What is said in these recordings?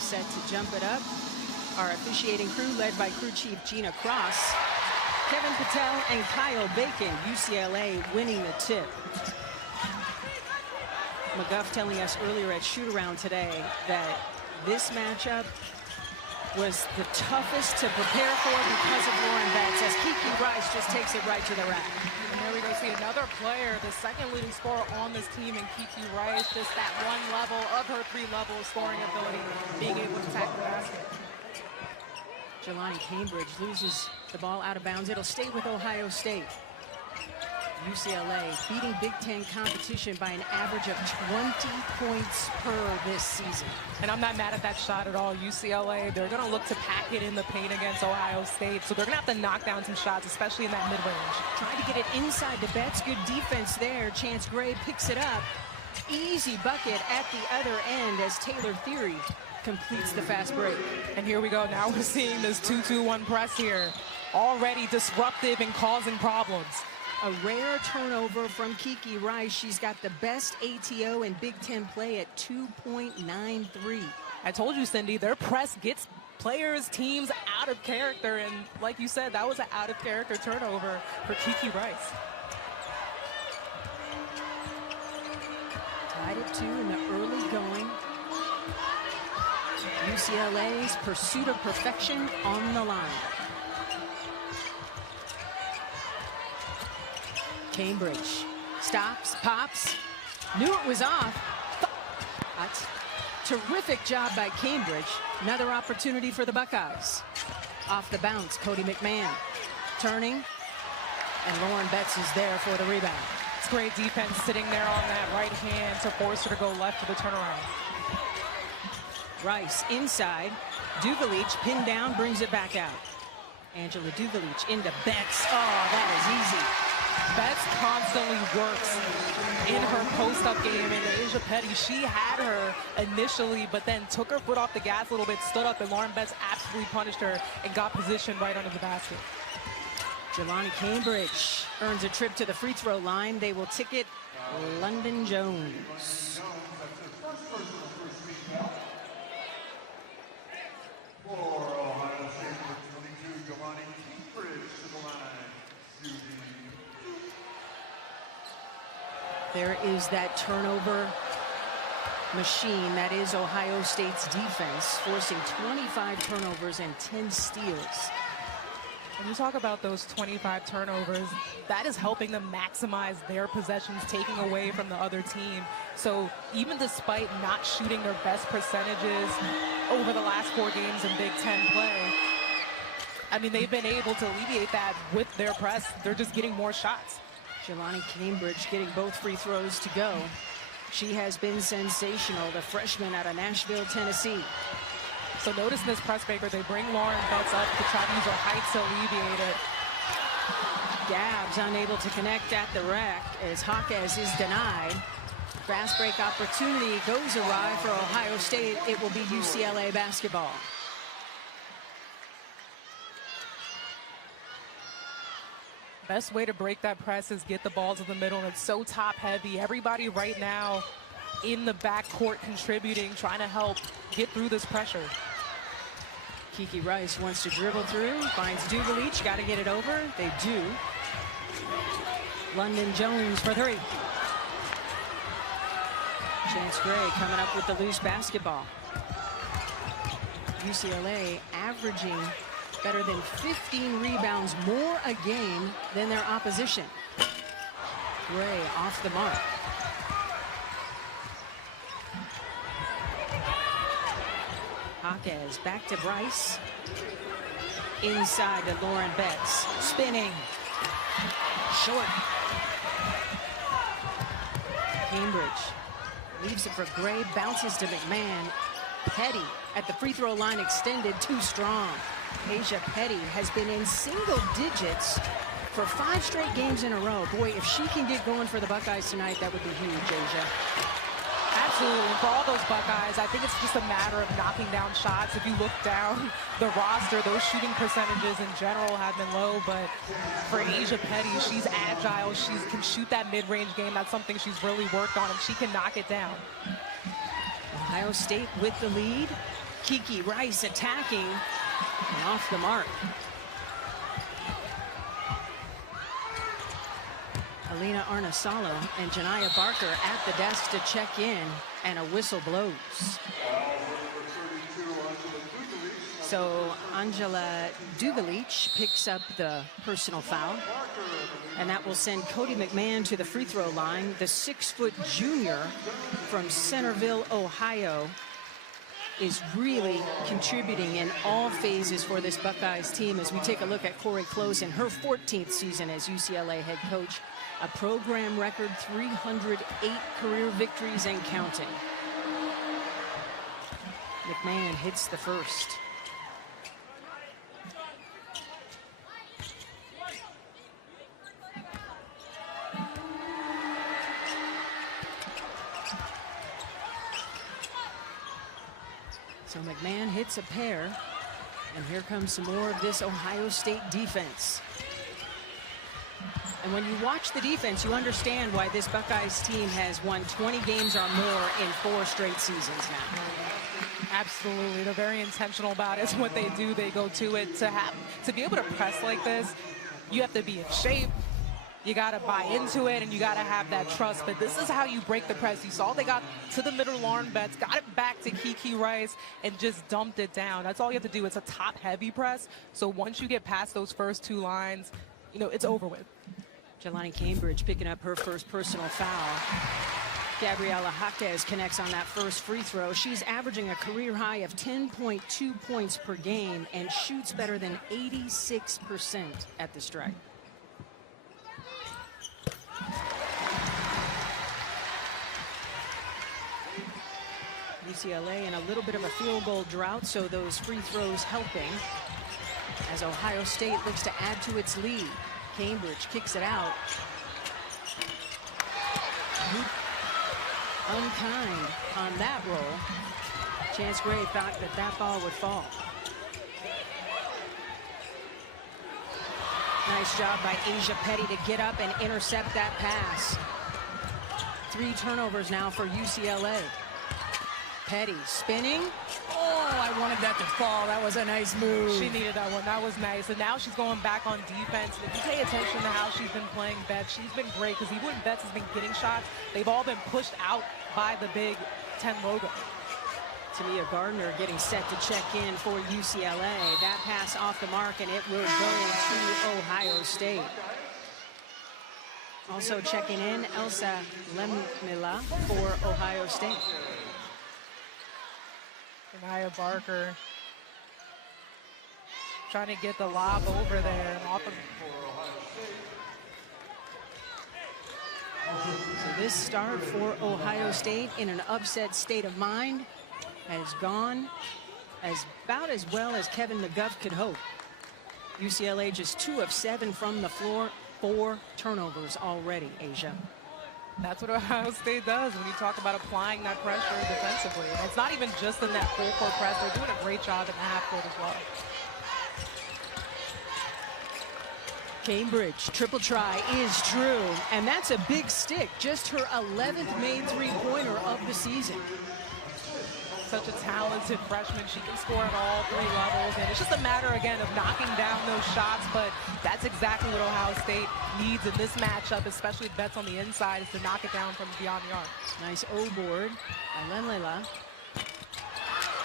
set to jump it up. Our officiating crew, led by crew chief Gina Cross, Kevin Patel and Kyle Bacon, UCLA winning the tip. McGuff telling us earlier at shoot-around today that this matchup was the toughest to prepare for because of Lauren Betts, as Kiki Rice just takes it right to the rack. And there we go, see another player, the second leading scorer on this team in Kiki Rice, just that one level of her three-level scoring ability, being able to attack the basket. Jelani Cambridge loses the ball out of bounds. It'll stay with Ohio State. UCLA beating Big Ten competition by an average of 20 points per this season. And I'm not mad at that shot at all. UCLA, they're going to look to pack it in the paint against Ohio State, so they're going to have to knock down some shots, especially in that mid-range. Trying to get it inside the Betts. Good defense there. Chance Gray picks it up. Easy bucket at the other end as Taylor Theory completes the fast break. And here we go. Now we're seeing this 2-2-1 press here. Already disruptive and causing problems. A rare turnover from Kiki Rice. She's got the best ATO in Big Ten play at 2.93. I told you, Cindy, their press gets players, teams out of character. And like you said, that was an out-of-character turnover for Kiki Rice. Tied at 2 in the early going. UCLA's pursuit of perfection on the line. Cambridge stops, pops, knew it was off. But terrific job by Cambridge. Another opportunity for the Buckeyes. Off the bounce, Cody McMahon turning, and Lauren Betts is there for the rebound. It's great defense sitting there on that right hand to force her to go left for the turnaround. Rice inside. Duvalic pinned down, brings it back out. Angela Duvalic into Betts. Oh, that is easy. Betts constantly works in her post-up game, and Asia Petty, she had her initially, but then took her foot off the gas a little bit, stood up, and Lauren Betts absolutely punished her and got positioned right under the basket. Jelani Cambridge earns a trip to the free throw line. They will ticket London Jones. There is that turnover machine that is Ohio State's defense, forcing 25 turnovers and 10 steals. When you talk about those 25 turnovers, that is helping them maximize their possessions, taking away from the other team. So even despite not shooting their best percentages over the last 4 games in Big Ten play, I mean, they've been able to alleviate that with their press. They're just getting more shots. Jelani Cambridge getting both free throws to go. She has been sensational, the freshman out of Nashville, Tennessee. So notice in this press break, they bring Lauren Betts up to try to use her height to alleviate it. Gabbs unable to connect at the rack as Hawkes is denied. Fast break opportunity goes awry for Ohio State. It will be UCLA basketball. Best way to break that press is get the ball to the middle, and it's so top heavy. Everybody right now in the backcourt contributing, trying to help get through this pressure. Kiki Rice wants to dribble through, finds Duvalic, got to get it over. They do. London Jones for 3. Chance Gray coming up with the loose basketball. UCLA averaging better than 15 rebounds more a game than their opposition. Gray off the mark. Hawkes back to Bryce. Inside to Lauren Betts. Spinning. Short. Cambridge leaves it for Gray. Bounces to McMahon. Petty at the free throw line extended. Too strong. Asia Petty has been in single digits for 5 straight games in a row. Boy, if she can get going for the Buckeyes tonight, that would be huge, Asia. Absolutely. And for all those Buckeyes, I think it's just a matter of knocking down shots. If you look down the roster, those shooting percentages in general have been low. But for Asia Petty, she's agile. She can shoot that mid-range game. That's something she's really worked on, and she can knock it down. Ohio State with the lead. Kiki Rice attacking and off the mark. Alina Arnasalo and Janiyah Barker at the desk to check in, and a whistle blows. So Angela Dugalic picks up the personal foul, and that will send Cody McMahon to the free throw line. The 6-foot junior from Centerville, Ohio, is really contributing in all phases for this Buckeyes team as we take a look at Corey Close in her 14th season as UCLA head coach. A program record 308 career victories and counting. McMahon hits the first. So McMahon hits a pair, and here comes some more of this Ohio State defense. And when you watch the defense, you understand why this Buckeyes team has won 20 games or more in 4 straight seasons now. Absolutely, they're very intentional about it. It's what they do. They go to it. To be able to press like this, you have to be in shape. You got to buy into it, and you got to have that trust. But this is how you break the press. You saw they got to the middle, Lauren Betts, got it back to Kiki Rice, and just dumped it down. That's all you have to do. It's a top-heavy press. So once you get past those first 2 lines, you know, it's over with. Jelani Cambridge picking up her first personal foul. Gabriela Jaquez connects on that first free throw. She's averaging a career high of 10.2 points per game and shoots better than 86% at the stripe. UCLA in a little bit of a field goal drought, so those free throws helping as Ohio State looks to add to its lead. Cambridge kicks it out. Unkind on that roll. Chance Gray thought that that ball would fall. Nice job by Asia Petty to get up and intercept that pass. 3 turnovers now for UCLA. Petty spinning. Oh, I wanted that to fall. That was a nice move. She needed that one. That was nice. And now she's going back on defense. And if you pay attention to how she's been playing Betts, she's been great because even when Betts has been getting shots, they've all been pushed out by the Big Ten logo. Tamia Gardner getting set to check in for UCLA. That pass off the mark, and it will go to Ohio State. Also checking in, Elsa Lemila for Ohio State. Janiyah Barker trying to get the lob over there and off of. So this start for Ohio State in an upset state of mind has gone about as well as Kevin McGuff could hope. UCLA just 2 of 7 from the floor, 4 turnovers already, Asia. That's what Ohio State does when you talk about applying that pressure defensively. And it's not even just in that full court press. They're doing a great job in the half court as well. Cambridge, triple try is true. And that's a big stick. Just her 11th made 3-pointer of the season. Such a talented freshman. She can score at all 3 levels. And it's just a matter, again, of knocking down those shots. But that's exactly what Ohio State needs in this matchup, especially with Betts on the inside, is to knock it down from beyond the arc. Nice O-board by Lenlela.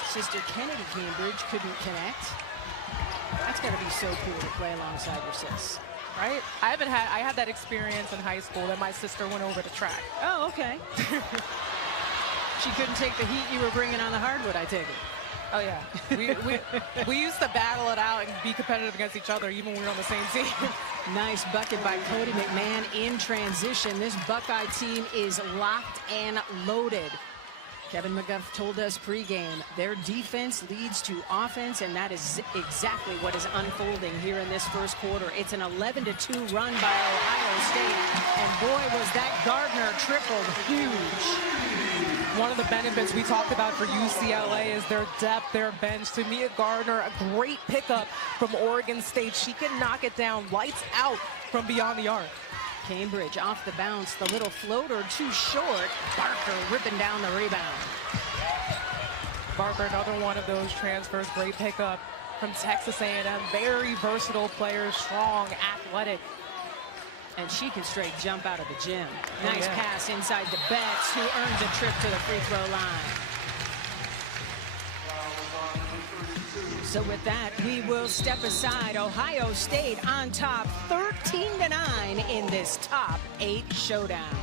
Sister Kennedy Cambridge couldn't connect. That's got to be so cool to play alongside your sis. Right? I had that experience in high school that my sister went over to track. Oh, okay. She couldn't take the heat you were bringing on the hardwood, I take it. Oh, yeah. We used to battle it out and be competitive against each other, even when we were on the same team. Nice bucket by Cody McMahon in transition. This Buckeye team is locked and loaded. Kevin McGuff told us pregame, their defense leads to offense, and that is exactly what is unfolding here in this first quarter. It's an 11-2 run by Ohio State, and boy, was that Gardner tripled huge. One of the benefits we talked about for UCLA is their depth, their bench. Tamia Gardner, a great pickup from Oregon State. She can knock it down, lights out from beyond the arc. Cambridge off the bounce, the little floater too short. Barker ripping down the rebound. Barker, another one of those transfers, great pickup from Texas A&M. Very versatile player, strong, athletic. And she can straight jump out of the gym. Nice yeah. pass inside to Betts, who earns a trip to the free throw line. So with that, we will step aside. Ohio State on top 13-9 in this top 8 showdown.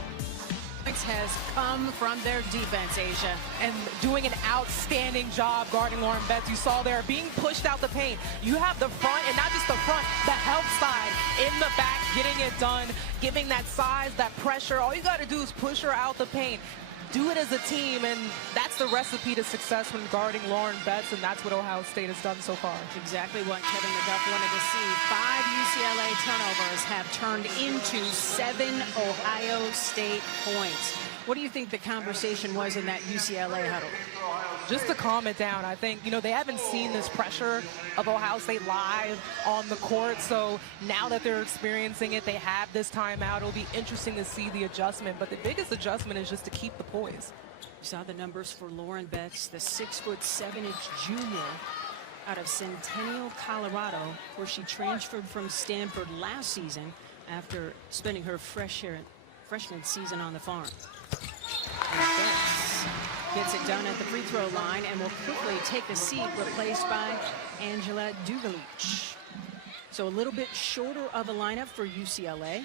Has come from their defense, Asia. And doing an outstanding job guarding Lauren Betts. You saw there being pushed out the paint. You have the front, and not just the front, the help side in the back, getting it done, giving that size, that pressure. All you got to do is push her out the paint. Do it as a team, and that's the recipe to success when guarding Lauren Betts, and that's what Ohio State has done so far. Exactly what Kevin McGuff wanted to see. 5 UCLA turnovers have turned into 7 Ohio State points. What do you think the conversation was in that UCLA huddle? Just to calm it down, I think, they haven't seen this pressure of Ohio State live on the court. So now that they're experiencing it, they have this timeout. It'll be interesting to see the adjustment. But the biggest adjustment is just to keep the poise. You saw the numbers for Lauren Betts, the 6'7" junior out of Centennial, Colorado, where she transferred from Stanford last season after spending her freshman season on the farm. And Betts gets it done at the free throw line and will quickly take a seat, replaced by Angela Dugalich. So a little bit shorter of a lineup for UCLA.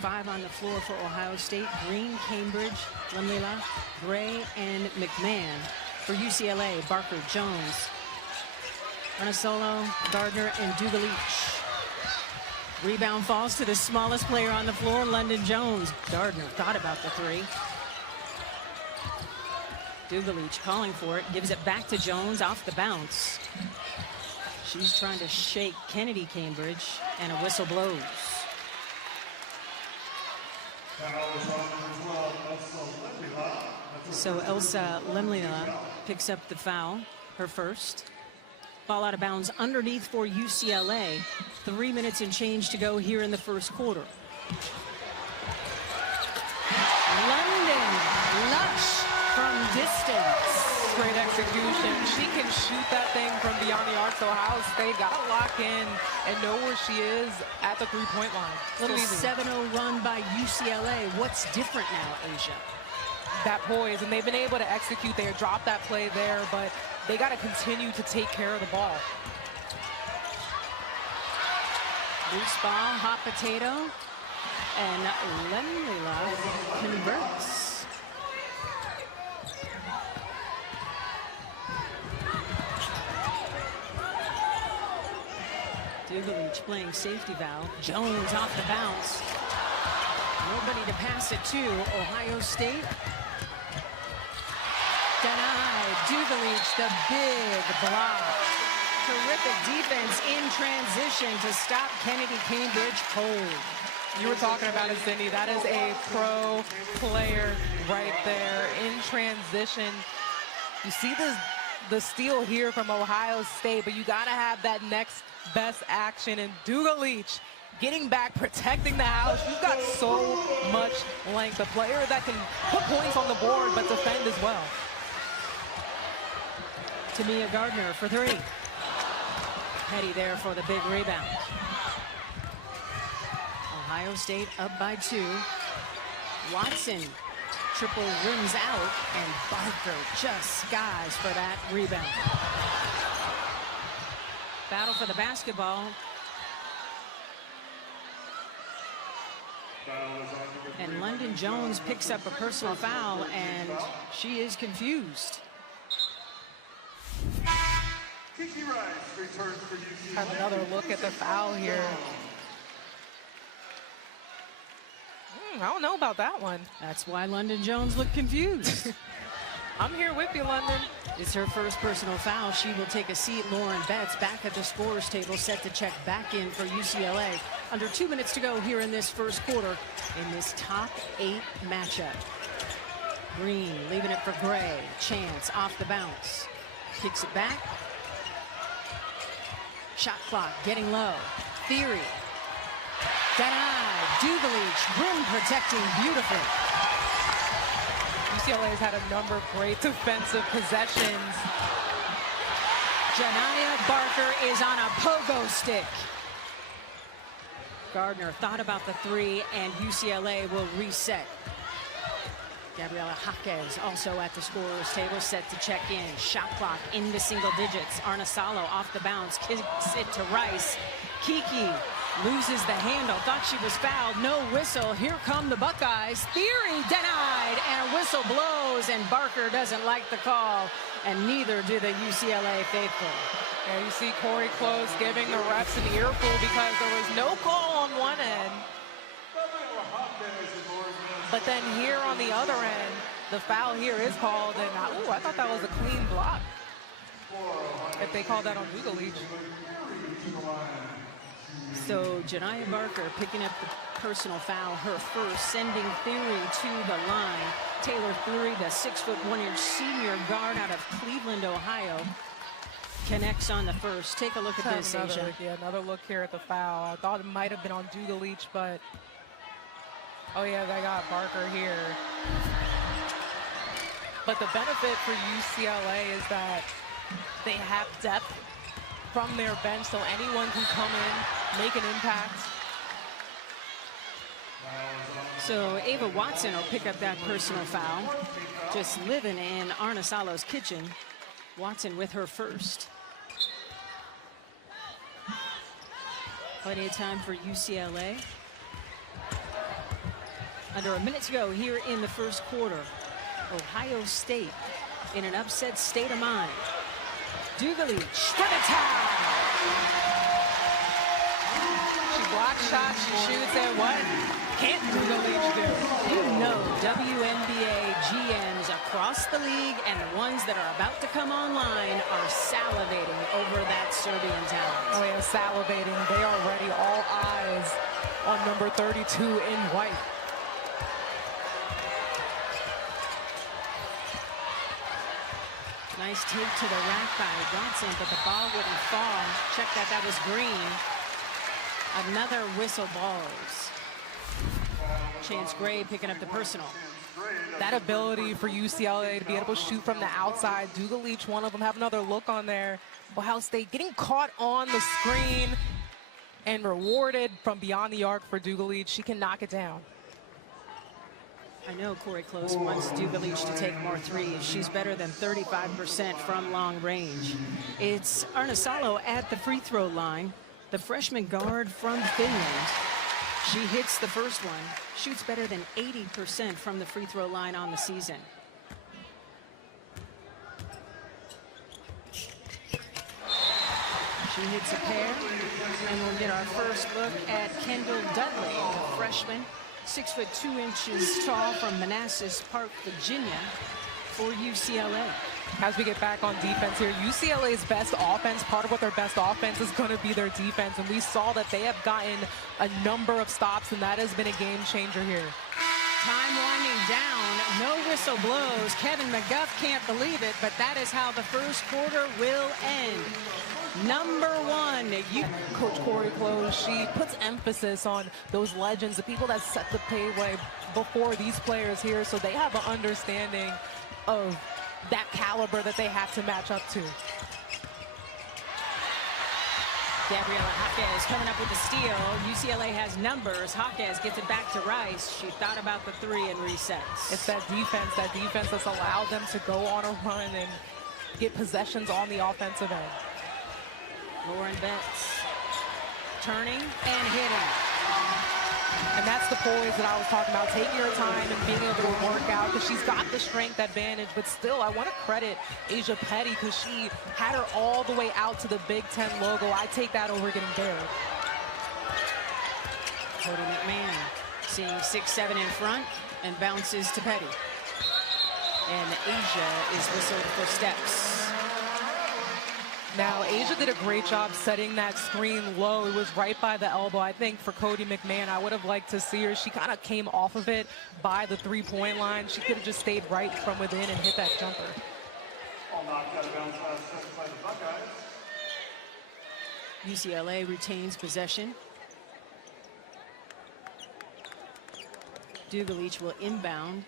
5 on the floor for Ohio State. Green, Cambridge, Lemlila, Gray, and McMahon. For UCLA, Barker, Jones, Renisolo, Gardner, and Dugalich. Rebound falls to the smallest player on the floor, London Jones. Gardner thought about the 3. Dugalich calling for it, gives it back to Jones off the bounce. She's trying to shake Kennedy Cambridge, and a whistle blows. So Elsa Lemlila picks up the foul, her first. Ball out of bounds underneath for UCLA. 3 minutes and change to go here in the first quarter. London, Lush from distance. Great execution. She can shoot that thing from beyond the arc. So Ohio State got to lock in and know where she is at the three-point line. Little 7-0 run by UCLA. What's different now, Asia? That poise, and they've been able to execute. They dropped that play there, but they got to continue to take care of the ball. Loose ball, hot potato, and Lemlila converts. Dugalich playing safety valve. Jones off the bounce. Nobody to pass it to. Ohio State. Denied. Dugalich, the big block. Terrific defense in transition to stop Kennedy Cambridge cold. You were talking about it, Cindy. That is a pro player right there in transition. You see the steal here from Ohio State, but you got to have that next best action. And Dugalich getting back, protecting the house. You've got so much length. A player that can put points on the board, but defend as well. Tamia Gardner for 3. Petty there for the big rebound. Ohio State up by 2. Watson triple rims out, and Barker just skies for that rebound. Battle for the basketball. And London Jones picks up a personal foul, and she is confused. Have another look at the foul here. I don't know about that one. That's why London Jones looked confused. I'm here with you, London. It's her first personal foul. She will take a seat. Lauren Betts back at the scorer's table, set to check back in for UCLA. Under 2 minutes to go here in this first quarter in this top 8 matchup. Green leaving it for Gray. Chance off the bounce. Kicks it back. Shot clock getting low. Theory. Denied. Dugalich rim protecting beautifully. UCLA has had a number of great defensive possessions. Janiyah Barker is on a pogo stick. Gardner thought about the three, and UCLA will reset. Gabriela Jaquez also at the scorer's table, set to check in. Shot clock into single digits. Arnasalo off the bounce, kicks it to Rice. Kiki loses the handle, thought she was fouled, no whistle. Here come the Buckeyes. Theory denied, and a whistle blows, and Barker doesn't like the call, and neither do the UCLA faithful. Yeah, you see Corey Close giving the refs an earful because there was no call on one end. But then here on the other end, the foul here is called, and I thought that was a clean block. If they called that on Dugalich. So Janiyah Barker picking up the personal foul, her first, sending Theory to the line. Taylor Theory, the 6'1" senior guard out of Cleveland, Ohio, connects on the first. Take a look at this, Asia. Yeah, another look here at the foul. I thought it might have been on Dugalich, but oh yeah, they got Barker here. But the benefit for UCLA is that they have depth from their bench, so anyone can come in, make an impact. So Ava Watson will pick up that personal foul. Just living in Arnasalo's kitchen. Watson with her first. Plenty of time for UCLA. Under a minute to go here in the first quarter. Ohio State in an upset state of mind. Dugalich for the tie. She blocks shots, she shoots, and what can't Dugalich do? You know WNBA GMs across the league and the ones that are about to come online are salivating over that Serbian talent. Oh yeah, salivating. They are ready. All eyes on number 32 in white. Nice take to the rack by Watson, but the ball wouldn't fall. Check that, that was green. Another whistle balls. Chance Gray picking up the personal. That ability for UCLA to be able to shoot from the outside. Dugalich, one of them, have another look on there. Ohio State getting caught on the screen and rewarded from beyond the arc for Dugalich. She can knock it down. I know Corey Close wants Dugalich to take more threes. She's better than 35% from long range. It's Arnasalo at the free throw line. The freshman guard from Finland. She hits the first one. Shoots better than 80% from the free throw line on the season. She hits a pair. And we'll get our first look at Kendall Dudley, the freshman. 6'2" tall from Manassas Park, Virginia, for UCLA. As we get back on defense here, UCLA's best offense, part of what their best offense is going to be their defense. And we saw that they have gotten a number of stops, and that has been a game changer here. Time winding down, no whistle blows. Kevin McGuff can't believe it, but that is how the first quarter will end. Number one, Coach Corey Close, she puts emphasis on those legends, the people that set the pathway before these players here, so they have an understanding of that caliber that they have to match up to. Gabriela Jaquez coming up with the steal. UCLA has numbers. Jaquez gets it back to Rice. She thought about the three and resets. It's that defense that's allowed them to go on a run and get possessions on the offensive end. Lauren Betts turning and hitting. And that's the poise that I was talking about, taking her time and being able to work out, because she's got the strength advantage. But still, I want to credit Asia Petty, because she had her all the way out to the Big Ten logo. I take that over getting buried. Cody McMahon seeing 6'7" in front and bounces to Petty. And Asia is whistled for steps. Now, Asia did a great job setting that screen low. It was right by the elbow. I think for Cody McMahon, I would have liked to see her. She kind of came off of it by the three-point line. She could have just stayed right from within and hit that jumper. UCLA retains possession. Dugalich will inbound.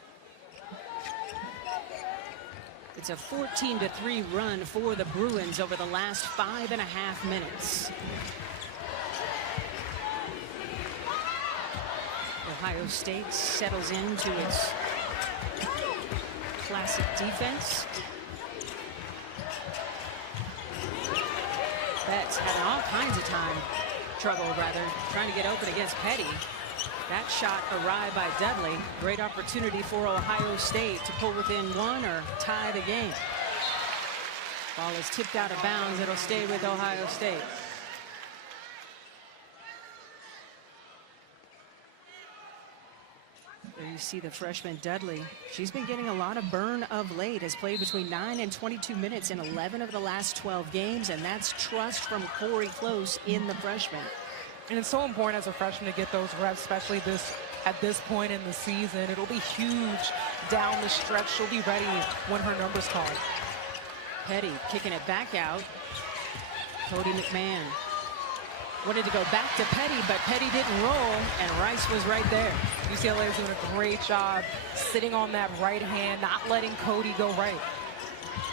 It's a 14-3 run for the Bruins over the last 5.5 minutes. Ohio State settles into its classic defense. Betts having all kinds of trouble trying to get open against Petty. That shot arrived by Dudley. Great opportunity for Ohio State to pull within one or tie the game. Ball is tipped out of bounds. It'll stay with Ohio State. There you see the freshman Dudley. She's been getting a lot of burn of late. Has played between 9 and 22 minutes in 11 of the last 12 games, and that's trust from Corey Close in the freshman. And it's so important as a freshman to get those reps, especially at this point in the season. It'll be huge down the stretch. She'll be ready when her number's called. Petty kicking it back out. Cody McMahon wanted to go back to Petty, but Petty didn't roll, and Rice was right there. UCLA is doing a great job sitting on that right hand, not letting Cody go right.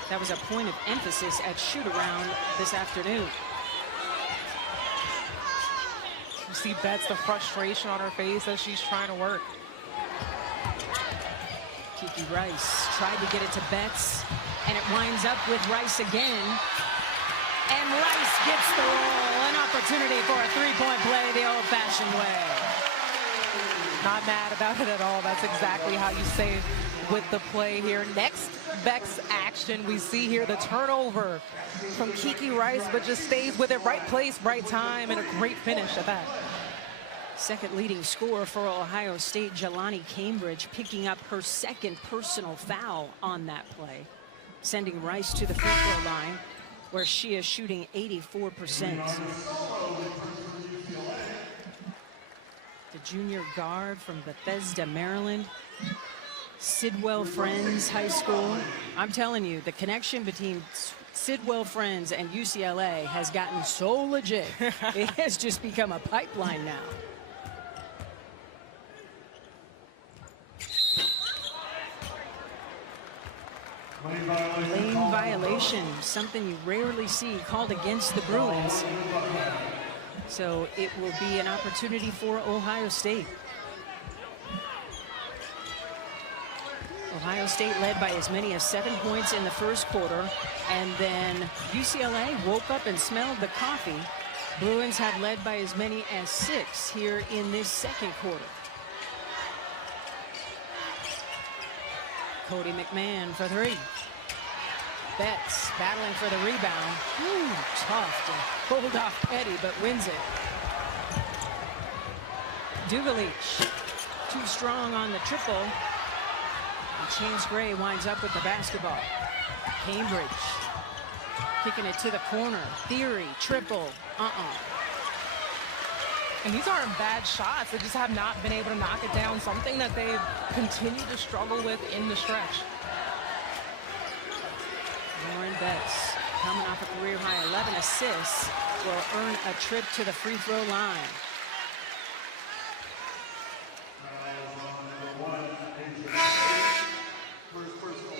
That was a point of emphasis at shoot-around this afternoon. You see Betts, the frustration on her face as she's trying to work. Kiki Rice tried to get it to Betts, and it winds up with Rice again. And Rice gets the roll. An opportunity for a three-point play the old-fashioned way. Not mad about it at all. That's exactly how you save with the play here. Next, Beck's action. We see here the turnover from Kiki Rice, but just stays with it. Right place, right time, and a great finish at that. Second leading scorer for Ohio State, Jelani Cambridge, picking up her second personal foul on that play, sending Rice to the free throw line, where she is shooting 84%. The junior guard from Bethesda, Maryland, Sidwell Friends High School. I'm telling you, the connection between Sidwell Friends and UCLA has gotten so legit. It has just become a pipeline now. Lane violation, something you rarely see called against the Bruins. So it will be an opportunity for Ohio State. Ohio State led by as many as 7 points in the first quarter, and then UCLA woke up and smelled the coffee. Bruins have led by as many as 6 here in this second quarter. Cody McMahon for 3. Betts battling for the rebound. Ooh, tough to hold off Petty, but wins it. Dugalich, too strong on the triple. And Chance Gray winds up with the basketball. Cambridge kicking it to the corner. Theory, triple, And these aren't bad shots. They just have not been able to knock it down, something that they've continued to struggle with in the stretch. Lauren Betts, coming off a career-high 11 assists, will earn a trip to the free throw line.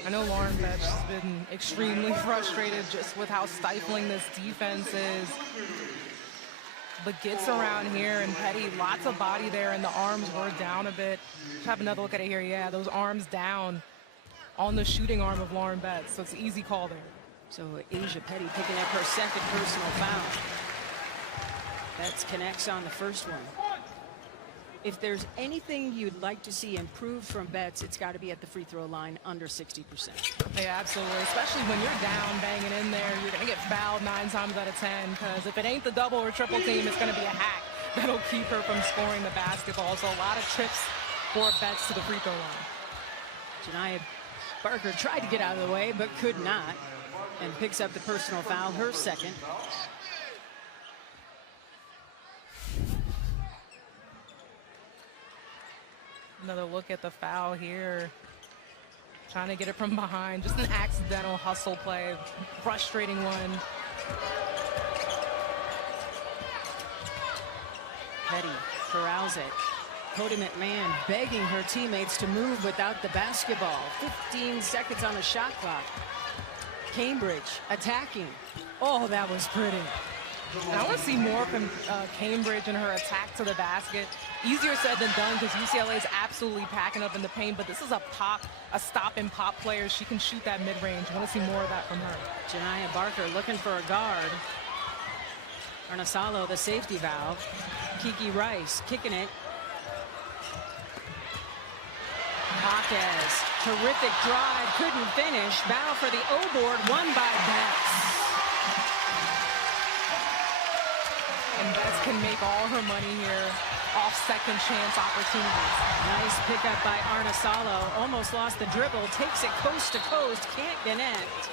I know Lauren Betts has been extremely frustrated just with how stifling this defense is. But gets around here, and Petty, lots of body there, and the arms were down a bit. Let's have another look at it here. Yeah, those arms down on the shooting arm of Lauren Betts, so it's an easy call there. So Asia Petty picking up her second personal foul. Betts connects on the first one. If there's anything you'd like to see improved from Betts, it's got to be at the free throw line under 60%. Yeah, absolutely. Especially when you're down, banging in there, you're going to get fouled 9 times out of 10, because if it ain't the double or triple team, it's going to be a hack that'll keep her from scoring the basketball. So a lot of trips for Betts to the free throw line. Janiyah Barker tried to get out of the way, but could not, and picks up the personal foul, her second. Another look at the foul here. Trying to get it from behind. Just an accidental hustle play. Frustrating one. Petty corrals it. Cody McMahon begging her teammates to move without the basketball. 15 seconds on the shot clock. Cambridge attacking. Oh, that was pretty. I want to see more from Cambridge and her attack to the basket. Easier said than done because UCLA is absolutely packing up in the paint, but this is a stop and pop player. She can shoot that mid-range. I want to see more of that from her. Janiyah Barker looking for a guard. Arnasalo, the safety valve. Kiki Rice kicking it. Jaquez, terrific drive, couldn't finish. Battle for the O-board, won by Betts. And Betts can make all her money here off second chance opportunities. Nice pickup by Arnasalo. Almost lost the dribble, takes it coast to coast, can't connect.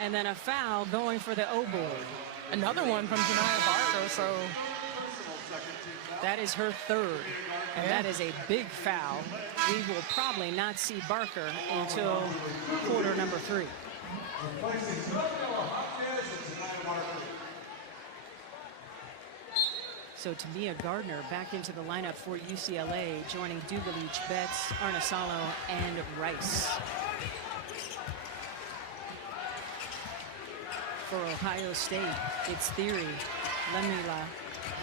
And then a foul going for the O-board. Another one from Janiyah Barker, so. That is her third, and that is a big foul. We will probably not see Barker until quarter number 3. So Tamia Gardner back into the lineup for UCLA, joining Dugalich, Betts, Arnasalo, and Rice. For Ohio State, it's Theory, Lemila,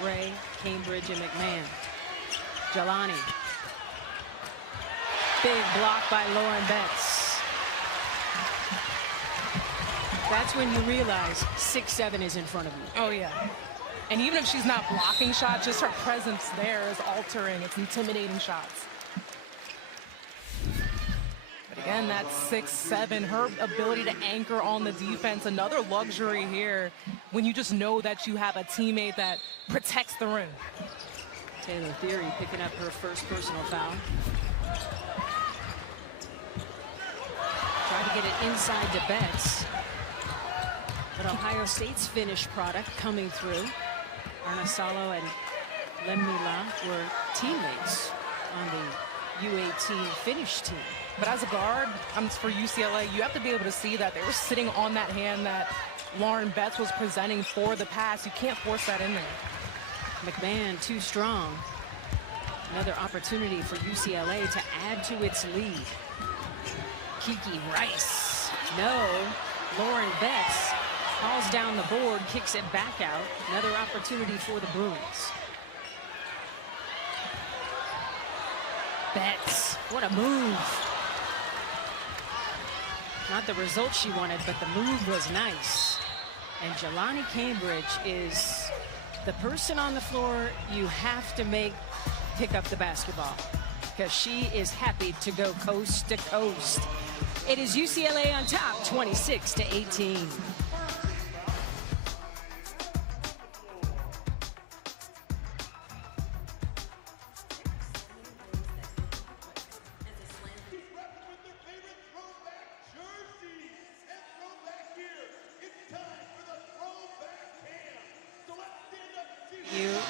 Gray, Cambridge, and McMahon. Jelani. Big block by Lauren Betts. That's when you realize 6'7" is in front of you. Oh, yeah. And even if she's not blocking shots, just her presence there is altering. It's intimidating shots. But again, that's 6'7", her ability to anchor on the defense, another luxury here when you just know that you have a teammate that protects the rim. Taylor Theory picking up her first personal foul. Try to get it inside to Betts. But Ohio State's finished product coming through. Arnasalo and Lemila were teammates on the U18 finish team. But as a guard for UCLA, you have to be able to see that they were sitting on that hand that Lauren Betts was presenting for the pass. You can't force that in there. McMahon too strong. Another opportunity for UCLA to add to its lead. Kiki Rice. No. Lauren Betts calls down the board, kicks it back out. Another opportunity for the Bruins. Betts, what a move. Not the result she wanted, but the move was nice. And Jelani Cambridge is the person on the floor you have to make pick up the basketball, because she is happy to go coast to coast. It is UCLA on top, 26-18.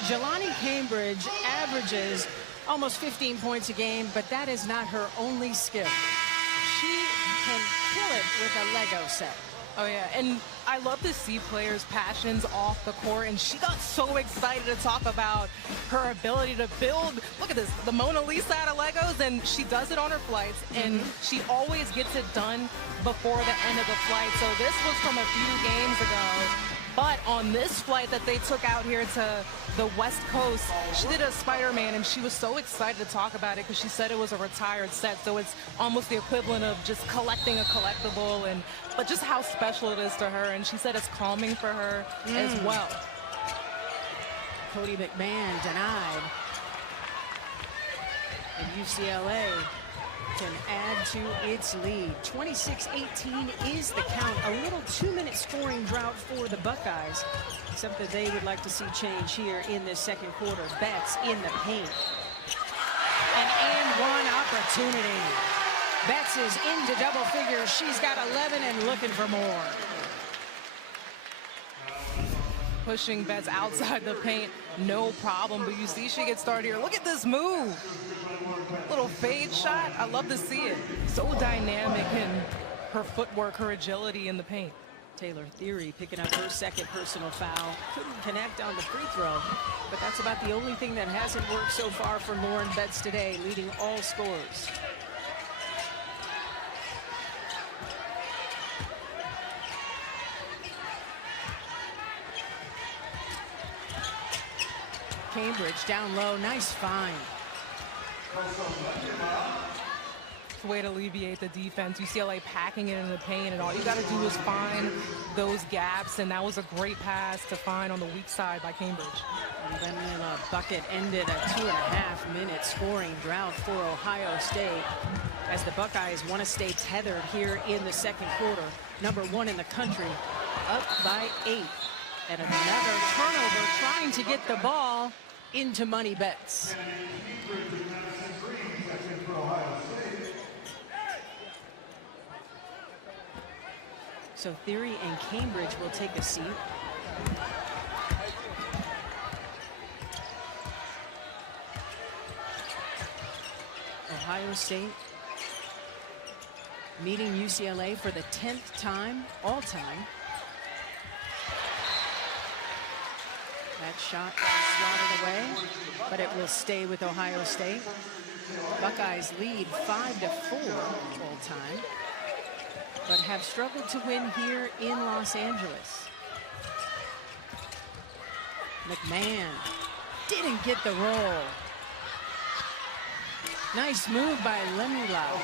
Jelani Cambridge averages almost 15 points a game, but that is not her only skill. She can kill it with a Lego set. Oh, yeah, and I love to see players' passions off the court, and she got so excited to talk about her ability to build, look at this, the Mona Lisa out of Legos, and she does it on her flights, and she always gets it done before the end of the flight. So this was from a few games ago. But on this flight that they took out here to the West Coast, she did a Spider-Man, and she was so excited to talk about it because she said it was a retired set. So it's almost the equivalent of just collecting a collectible, but just how special it is to her. And she said it's calming for her as well. Cody McMahon denied. And UCLA can add to its lead. 26-18 is the count. A little 2-minute scoring drought for the Buckeyes. Something they would like to see change here in this second quarter. Betts in the paint. An and-one opportunity. Betts is into double figures. She's got 11 and looking for more. Pushing Betts outside the paint, no problem. But you see she gets started here. Look at this move. Little fade shot. I love to see it. So dynamic in her footwork, her agility in the paint. Taylor Theory picking up her second personal foul. Couldn't connect on the free throw, but that's about the only thing that hasn't worked so far for Lauren Betts today, leading all scores. Cambridge down low, nice find. Way to alleviate the defense. UCLA packing it in the paint, and all you got to do is find those gaps, and that was a great pass to find on the weak side by Cambridge. And then a bucket ended a 2.5-minute scoring drought for Ohio State as the Buckeyes want to stay tethered here in the second quarter. #1 in the country, up by 8. And another turnover trying to get the ball into Money Betts. So Theory and Cambridge will take a seat. Ohio State meeting UCLA for the 10th time all time. That shot swatted away, but it will stay with Ohio State. Buckeyes lead 5-4 all time, but have struggled to win here in Los Angeles. McMahon didn't get the roll. Nice move by Lemlau.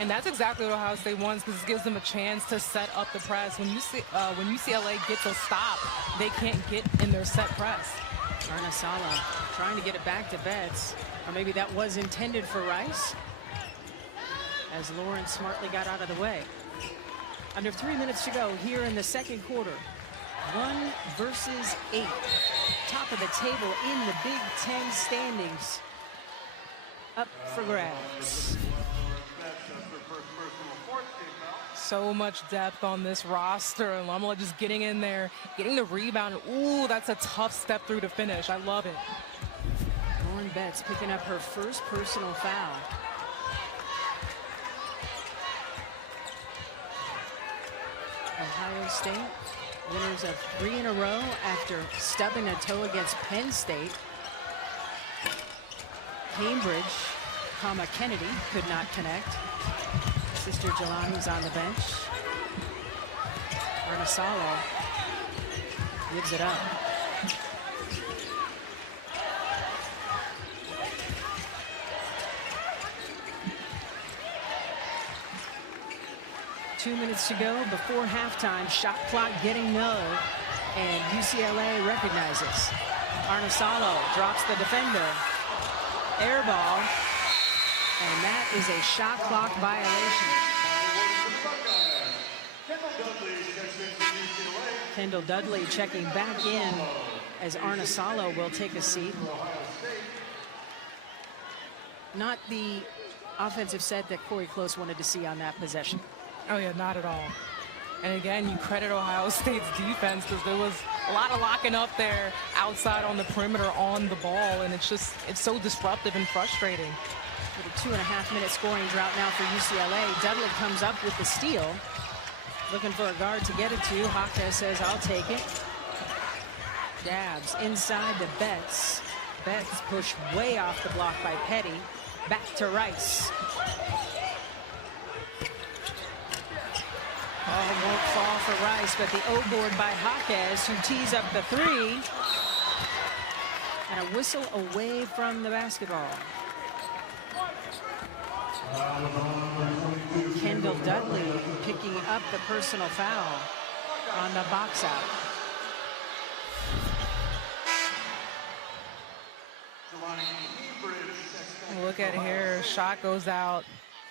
And that's exactly what Ohio State wants, because it gives them a chance to set up the press. When UCLA gets a stop, they can't get in their set press. Arnasala trying to get it back to Betts, or maybe that was intended for Rice, as Lawrence smartly got out of the way. Under 3 minutes to go here in the second quarter. 1 versus 8. Top of the table in the Big Ten standings. Up for grabs. So much depth on this roster. And Lamela just getting in there, getting the rebound. Ooh, that's a tough step through to finish. I love it. Lauren Betts picking up her first personal foul. Ohio State, winners of 3 in a row after stubbing a toe against Penn State. Cambridge, Kennedy could not connect. Sister Jelani's on the bench. Arnasalo gives it up. Two minutes to go before halftime. Shot clock getting low, and UCLA recognizes. Arnasalo drops the defender. Air ball, and that is a shot clock violation. Kendall Dudley checking back in as Arnasalo will take a seat. Not the offensive set that Corey Close wanted to see on that possession. Oh yeah, not at all. And again, you credit Ohio State's defense, because there was a lot of locking up there outside on the perimeter on the ball, and it's so disruptive and frustrating. With a 2.5-minute scoring drought now for UCLA. Dudley comes up with the steal. Looking for a guard to get it to. Haka says, I'll take it. Jabs inside the Betts. Betts pushed way off the block by Petty. Back to Rice. Oh, won't fall for Rice, but the O-board by Jaquez, who tees up the 3. And a whistle away from the basketball. Kendall Dudley picking up the personal foul on the box out. Look at here, shot goes out.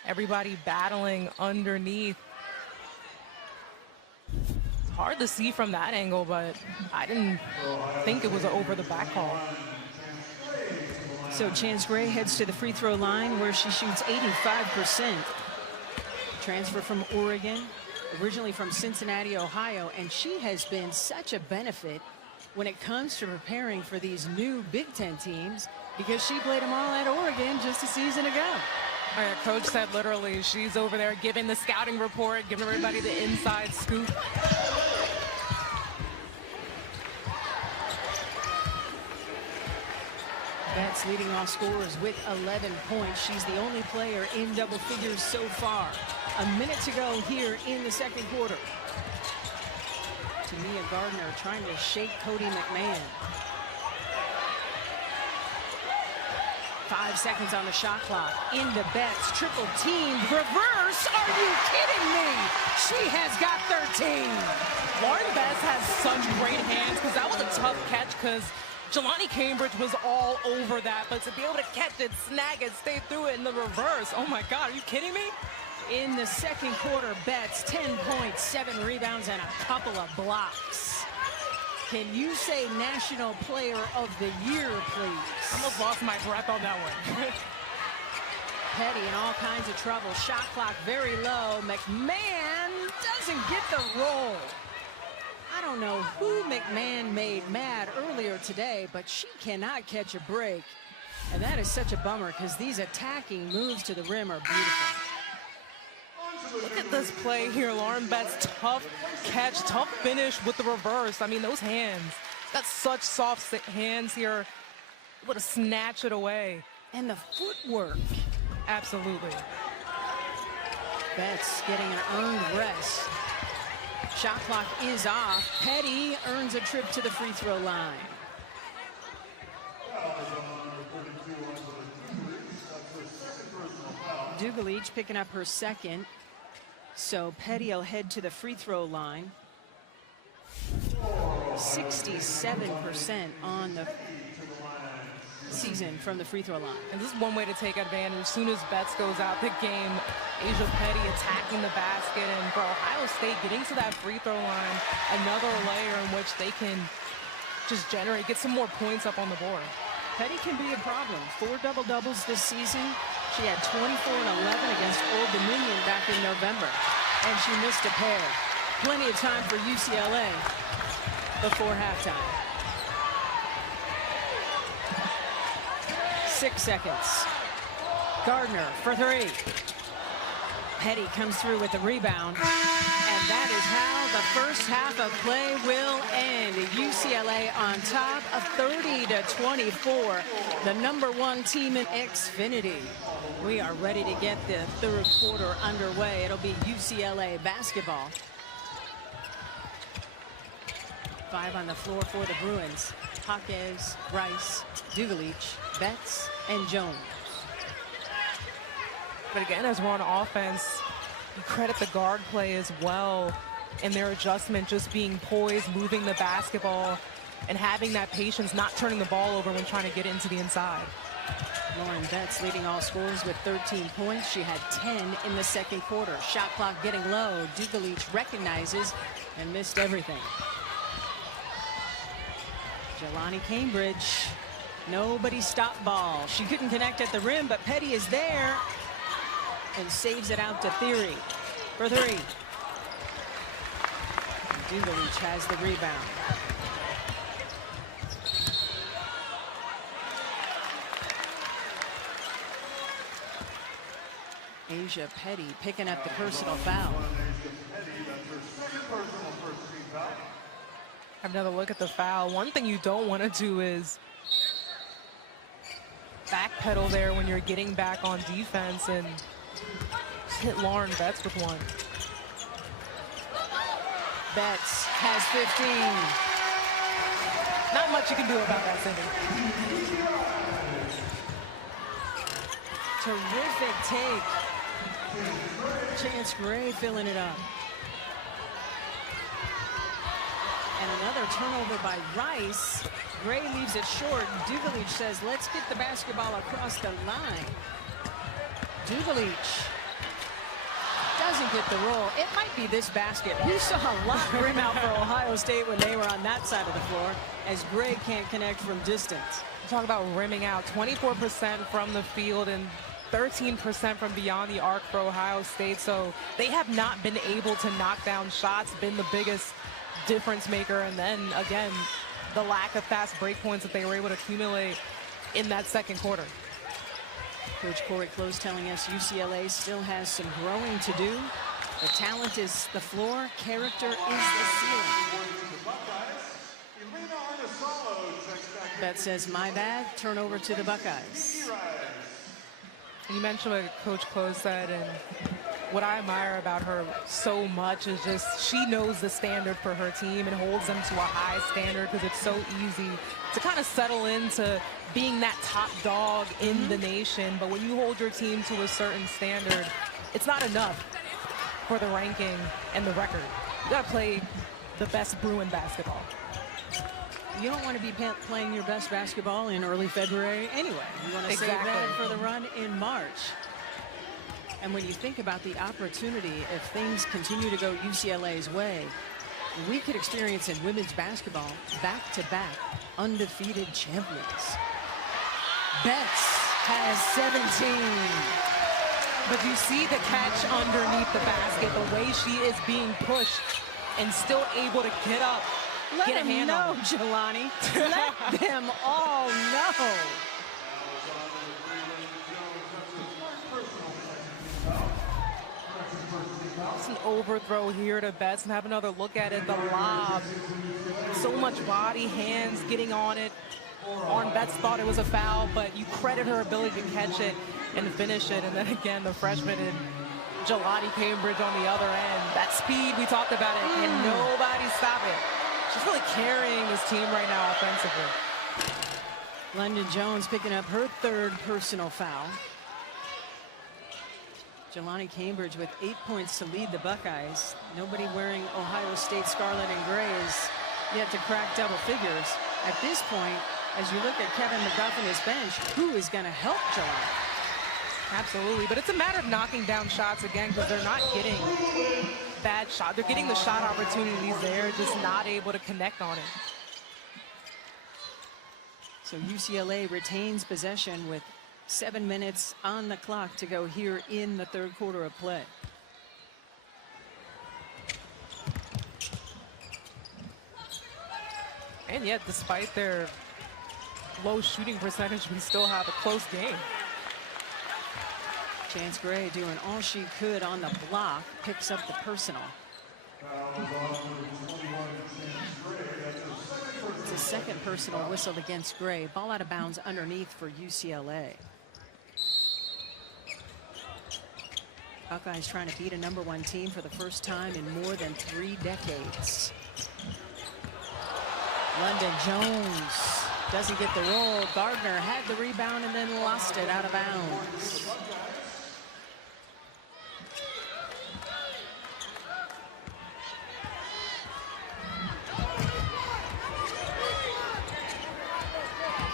Everybody battling underneath. It's hard to see from that angle, but I didn't think it was an over the back call. So Chance Gray heads to the free throw line, where she shoots 85%. Transfer from Oregon, originally from Cincinnati, Ohio, and she has been such a benefit when it comes to preparing for these new Big Ten teams, because she played them all at Oregon just a season ago. Our coach said literally she's over there giving the scouting report, giving everybody the inside scoop. Betts leading all scorers with 11 points. She's the only player in double figures so far. A minute to go here in the second quarter. Tamia Gardner trying to shake Cody McMahon. 5 seconds on the shot clock. Into Betts, triple team, reverse. Are you kidding me? She has got 13. Lauren Betts has such great hands because that was a tough catch because Jelani Cambridge was all over that, but to be able to catch it, snag it, stay through it in the reverse, oh my God, are you kidding me? In the second quarter, Betts, 10 points, 7 rebounds, and a couple of blocks. Can you say National Player of the Year, please? I almost lost my breath on that one. Petty in all kinds of trouble. Shot clock very low. McMahon doesn't get the roll. I don't know who McMahon made mad earlier today, but she cannot catch a break. And that is such a bummer because these attacking moves to the rim are beautiful. Look at this play here. Lauren Betts, tough catch, tough finish with the reverse. I mean, those hands. Got such soft hands here. Able to snatch it away. And the footwork. Absolutely. Betts getting an earned rest. Shot clock is off. Petty earns a trip to the free throw line. Dugalich picking up her second. So Petty will head to the free throw line. 67% on the season from the free throw line. And this is one way to take advantage. As soon as Betts goes out the game, Asia Petty attacking the basket, and for Ohio State getting to that free throw line, another layer in which they can just generate, get some more points up on the board. Petty can be a problem. 4 double-doubles this season. She had 24 and 11 against Old Dominion back in November, and she missed a pair. Plenty of time for UCLA before halftime. 6 seconds. Gardner for 3. Petty comes through with the rebound. And that is how the first half of play will end. UCLA on top of 30-24. The #1 team in Xfinity. We are ready to get the third quarter underway. It'll be UCLA basketball. 5 on the floor for the Bruins. Jaquez, Rice, Dugalich, Betts, and Jones. But again, as we're on offense, you credit the guard play as well and their adjustment, just being poised, moving the basketball, and having that patience, not turning the ball over when trying to get into the inside. Lauren Betts leading all scorers with 13 points. She had 10 in the second quarter. Shot clock getting low. Dugalich recognizes and missed everything. Jelani Cambridge, nobody stopped ball. She couldn't connect at the rim, but Petty is there and saves it out to Theory for 3. Dugalich has the rebound. Asia Petty picking up the personal foul. Have another look at the foul. One thing you don't want to do is backpedal there when you're getting back on defense and just hit Lauren Betts with one. Betts has 15. Not much you can do about that, Cindy. Terrific take. Chance Gray filling it up. And another turnover by Rice. Gray leaves it short. Dugalich says, let's get the basketball across the line. Dugalich doesn't get the roll. It might be this basket. We saw a lot rim out for Ohio State when they were on that side of the floor, as Gray can't connect from distance. Talk about rimming out. 24% from the field and 13% from beyond the arc for Ohio State. So they have not been able to knock down shots, been the biggest difference maker. And then again, the lack of fast break points that they were able to accumulate in that second quarter. Coach Corey Close telling us UCLA still has some growing to do. The talent is the floor, character is the ceiling. That says my bad, turnover to the Buckeyes. You mentioned what Coach Close said, and what I admire about her so much is just she knows the standard for her team and holds them to a high standard, because it's so easy to kind of settle into being that top dog in the nation. But when you hold your team to a certain standard, it's not enough for the ranking and the record. You got to play the best Bruin basketball. You don't want to be playing your best basketball in early February anyway. You want to save that for the run in March. And when you think about the opportunity, if things continue to go UCLA's way, we could experience in women's basketball back-to-back undefeated champions. Betts has 17. But you see the catch underneath the basket, the way she is being pushed and still able to get up. Let them know, Jelani. Let them all know. It's an overthrow here to Betts, and have another look at it. The lob. So much body, hands getting on it. Betts thought it was a foul, but you credit her ability to catch it and finish it. And then again, the freshman in Jelani Cambridge on the other end. That speed, we talked about it. Can nobody stop it? She's really carrying this team right now offensively. London Jones picking up her third personal foul. Jelani Cambridge with 8 points to lead the Buckeyes. Nobody wearing Ohio State scarlet and gray is yet to crack double figures. At this point, as you look at Kevin McGuff and his bench, who is going to help Jelani? Absolutely, but it's a matter of knocking down shots again, because they're not getting bad shot. They're getting the shot opportunities there, just not able to connect on it. So UCLA retains possession with 7 minutes on the clock to go here in the third quarter of play. And yet, despite their low shooting percentage, we still have a close game. Chance Gray doing all she could on the block, picks up the personal. It's a second personal whistled against Gray. Ball out of bounds underneath for UCLA. Buckeyes trying to beat a #1 team for the first time in more than 3 decades. London Jones doesn't get the roll. Gardner had the rebound and then lost it out of bounds.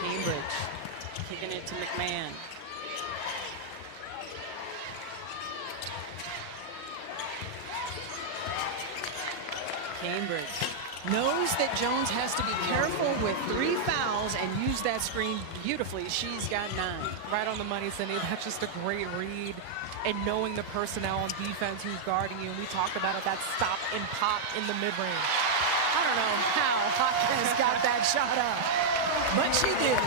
Cambridge kicking it to McMahon. Cambridge knows that Jones has to be careful with 3 fouls and use that screen beautifully. She's got 9. Right on the money, Cindy. That's just a great read. And knowing the personnel on defense who's guarding you. And we talked about it, that stop and pop in the mid-range. I don't know how Hopkins got that shot up, but she did.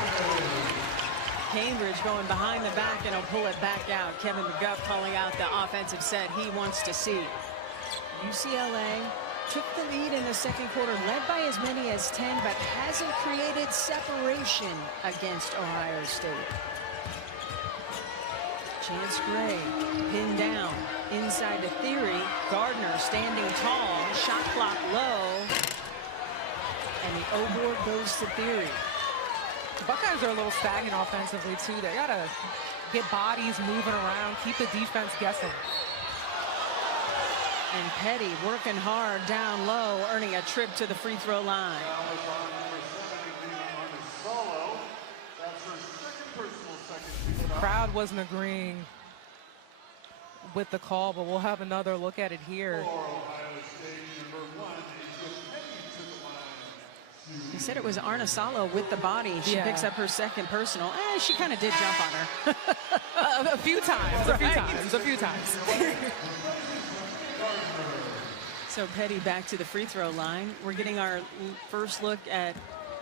Cambridge going behind the back and will pull it back out. Kevin McGuff calling out the offensive set he wants to see. UCLA took the lead in the second quarter, led by as many as 10, but hasn't created separation against Ohio State. Chance Gray pinned down inside to Theory. Gardner standing tall, shot clock low, and the O-board goes to Theory. The Buckeyes are a little stagnant offensively too. They gotta get bodies moving around, keep the defense guessing. And Petty working hard down low, earning a trip to the free throw line. The crowd wasn't agreeing with the call, but we'll have another look at it here. He said it was Arnasalo with the body. She picks up her second personal. She kind of did jump on her. a few times. So Petty back to the free throw line. We're getting our first look at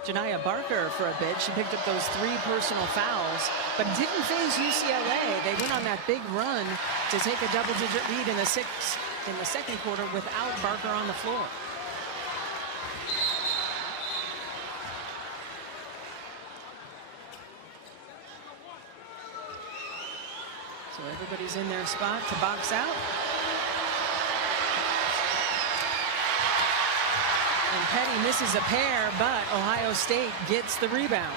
Janiyah Barker for a bit. She picked up those 3 personal fouls, but didn't phase UCLA. They went on that big run to take a double-digit lead in the second quarter without Barker on the floor. So everybody's in their spot to box out. And Petty misses a pair, but Ohio State gets the rebound.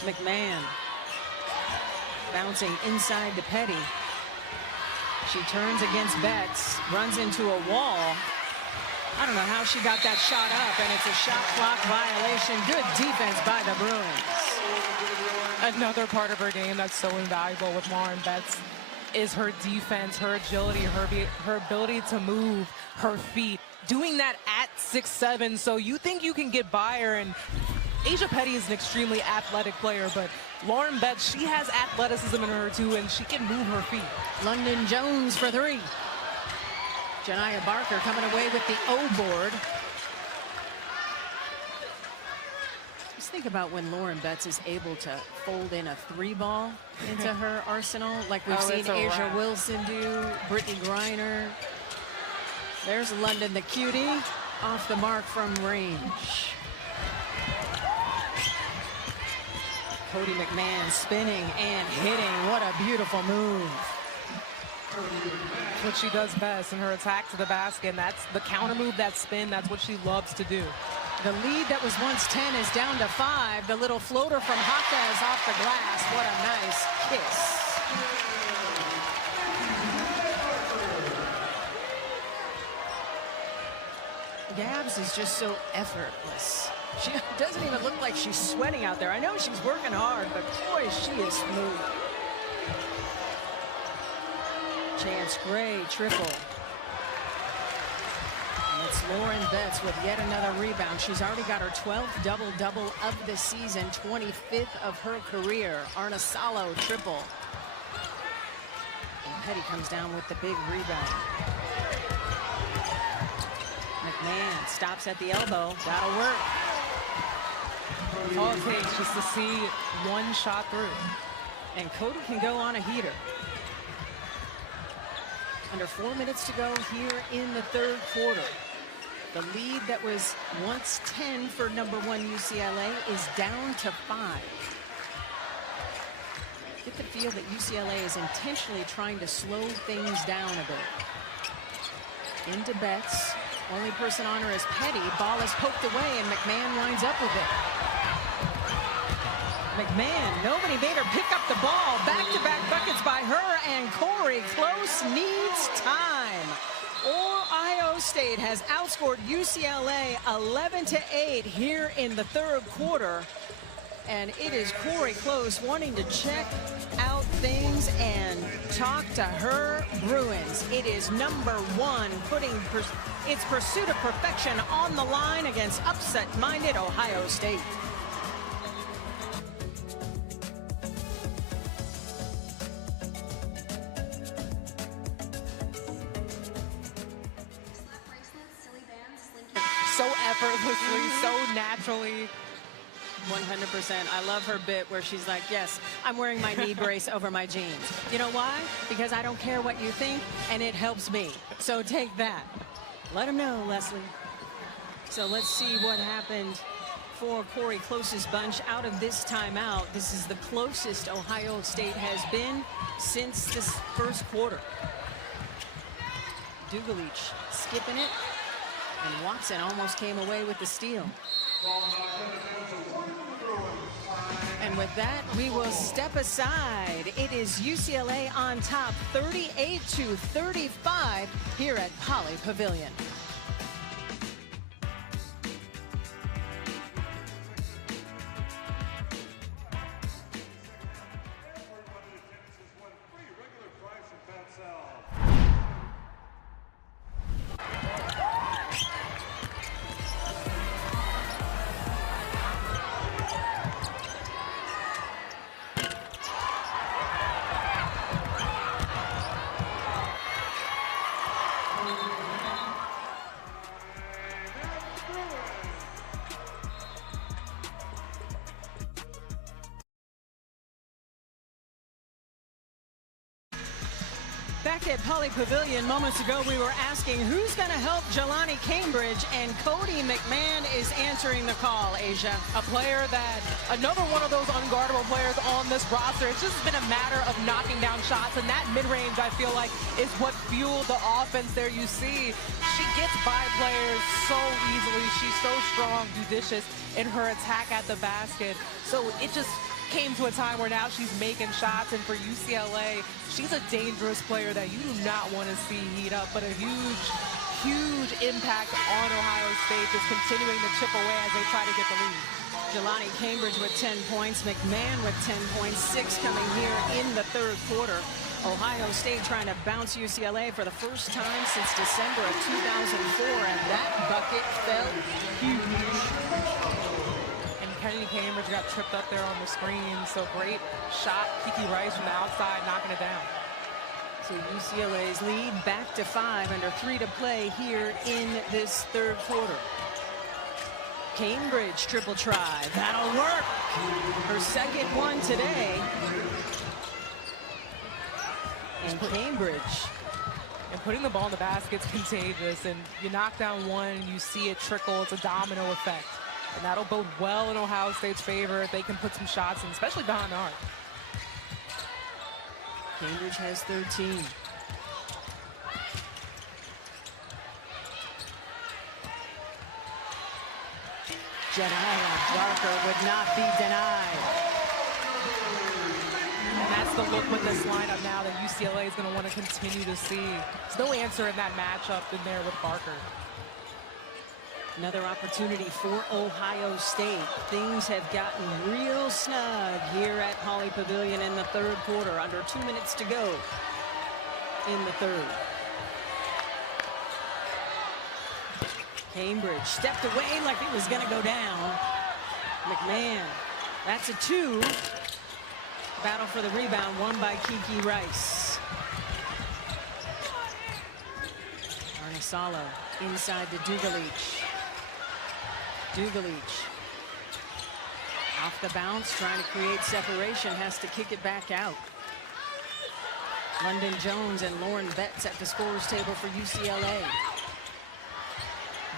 McMahon bouncing inside to Petty. She turns against Betts, runs into a wall. I don't know how she got that shot up, and it's a shot clock violation. Good defense by the Bruins. Another part of her game that's so invaluable with Lauren Betts is her defense, her agility, her ability to move her feet. Doing that at 6'7", so you think you can get by her. And Asia Petty is an extremely athletic player, but Lauren Betts, she has athleticism in her too, and she can move her feet. London Jones for 3. Janiyah Barker coming away with the O board. Just think about when Lauren Betts is able to fold in a 3-ball into her arsenal, like we've seen Asia Wilson do, Brittany Griner. There's London, the cutie, off the mark from range. Cody McMahon spinning and hitting. What a beautiful move. What she does best in her attack to the basket. And that's the counter move, that spin. That's what she loves to do. The lead that was once 10 is down to 5. The little floater from Hafez off the glass. What a nice kiss. Gabs is just so effortless. She doesn't even look like she's sweating out there. I know she's working hard, but boy, she is smooth. Chance Gray, triple. And it's Lauren Betts with yet another rebound. She's already got her 12th double-double of the season, 25th of her career. Arnasalo, triple. And Petty comes down with the big rebound. McMahon stops at the elbow. That'll work. All it takes just to see one shot through. And Cody can go on a heater. Under 4 minutes to go here in the third quarter. The lead that was once 10 for number 1 UCLA is down to 5. Get the feel that UCLA is intentionally trying to slow things down a bit. Into Betts. Only person on her is Petty. Ball is poked away, and McMahon winds up with it. McMahon, nobody made her pick up the ball. Back-to-back buckets by her, and Corey Close needs time. Ohio State has outscored UCLA 11-8 here in the third quarter. And it is Corey Close wanting to check out things and talk to her Bruins. It is number 1 putting its pursuit of perfection on the line against upset-minded Ohio State. So effortlessly, so naturally. 100%. I love her bit where she's like, yes, I'm wearing my knee brace over my jeans. You know why? Because I don't care what you think, and it helps me. So take that. Let them know, Leslie. So let's see what happened for Corey Close's bunch out of this timeout. This is the closest Ohio State has been since this first quarter. Dugalich skipping it, and Watson almost came away with the steal. And with that, we will step aside. It is UCLA on top, 38-35 here at Poly Pavilion. at Poly Pavilion moments ago, we were asking who's going to help Jelani Cambridge, and Cody McMahon is answering the call, Asia. A player that, another one of those unguardable players on this roster. It's just been a matter of knocking down shots, and that mid-range, I feel like, is what fueled the offense there. You see, she gets by players so easily. She's so strong, judicious in her attack at the basket. So it just came to a time where now she's making shots, and for UCLA, she's a dangerous player that you do not want to see heat up, but a huge impact on Ohio State, just continuing to chip away as they try to get the lead. Jelani Cambridge with 10 points, McMahon with 10 points, 6 coming here in the third quarter. Ohio State trying to bounce UCLA for the first time since December of 2004, and that bucket felt huge. Kennedy Cambridge got tripped up there on the screen, so great shot. Kiki Rice from the outside knocking it down. So UCLA's lead back to 5, under 3 to play here in this third quarter. Cambridge triple try, that'll work. Her second one today. And Cambridge. And putting the ball in the basket's contagious, and you knock down one, you see it trickle, it's a domino effect. And that'll bode well in Ohio State's favor if they can put some shots in, especially behind the arc. Cambridge has 13. Jediah Barker would not be denied. And that's the look with this lineup now that UCLA is going to want to continue to see. There's no answer in that matchup in there with Barker. Another opportunity for Ohio State. Things have gotten real snug here at Poly Pavilion in the third quarter. Under 2 minutes to go in the third. Cambridge stepped away like it was going to go down. McMahon, that's a 2. Battle for the rebound, won by Kiki Rice. Arnisalo inside to Dugalich. Dugalich off the bounce, trying to create separation, has to kick it back out. London Jones and Lauren Betts at the scorer's table for UCLA.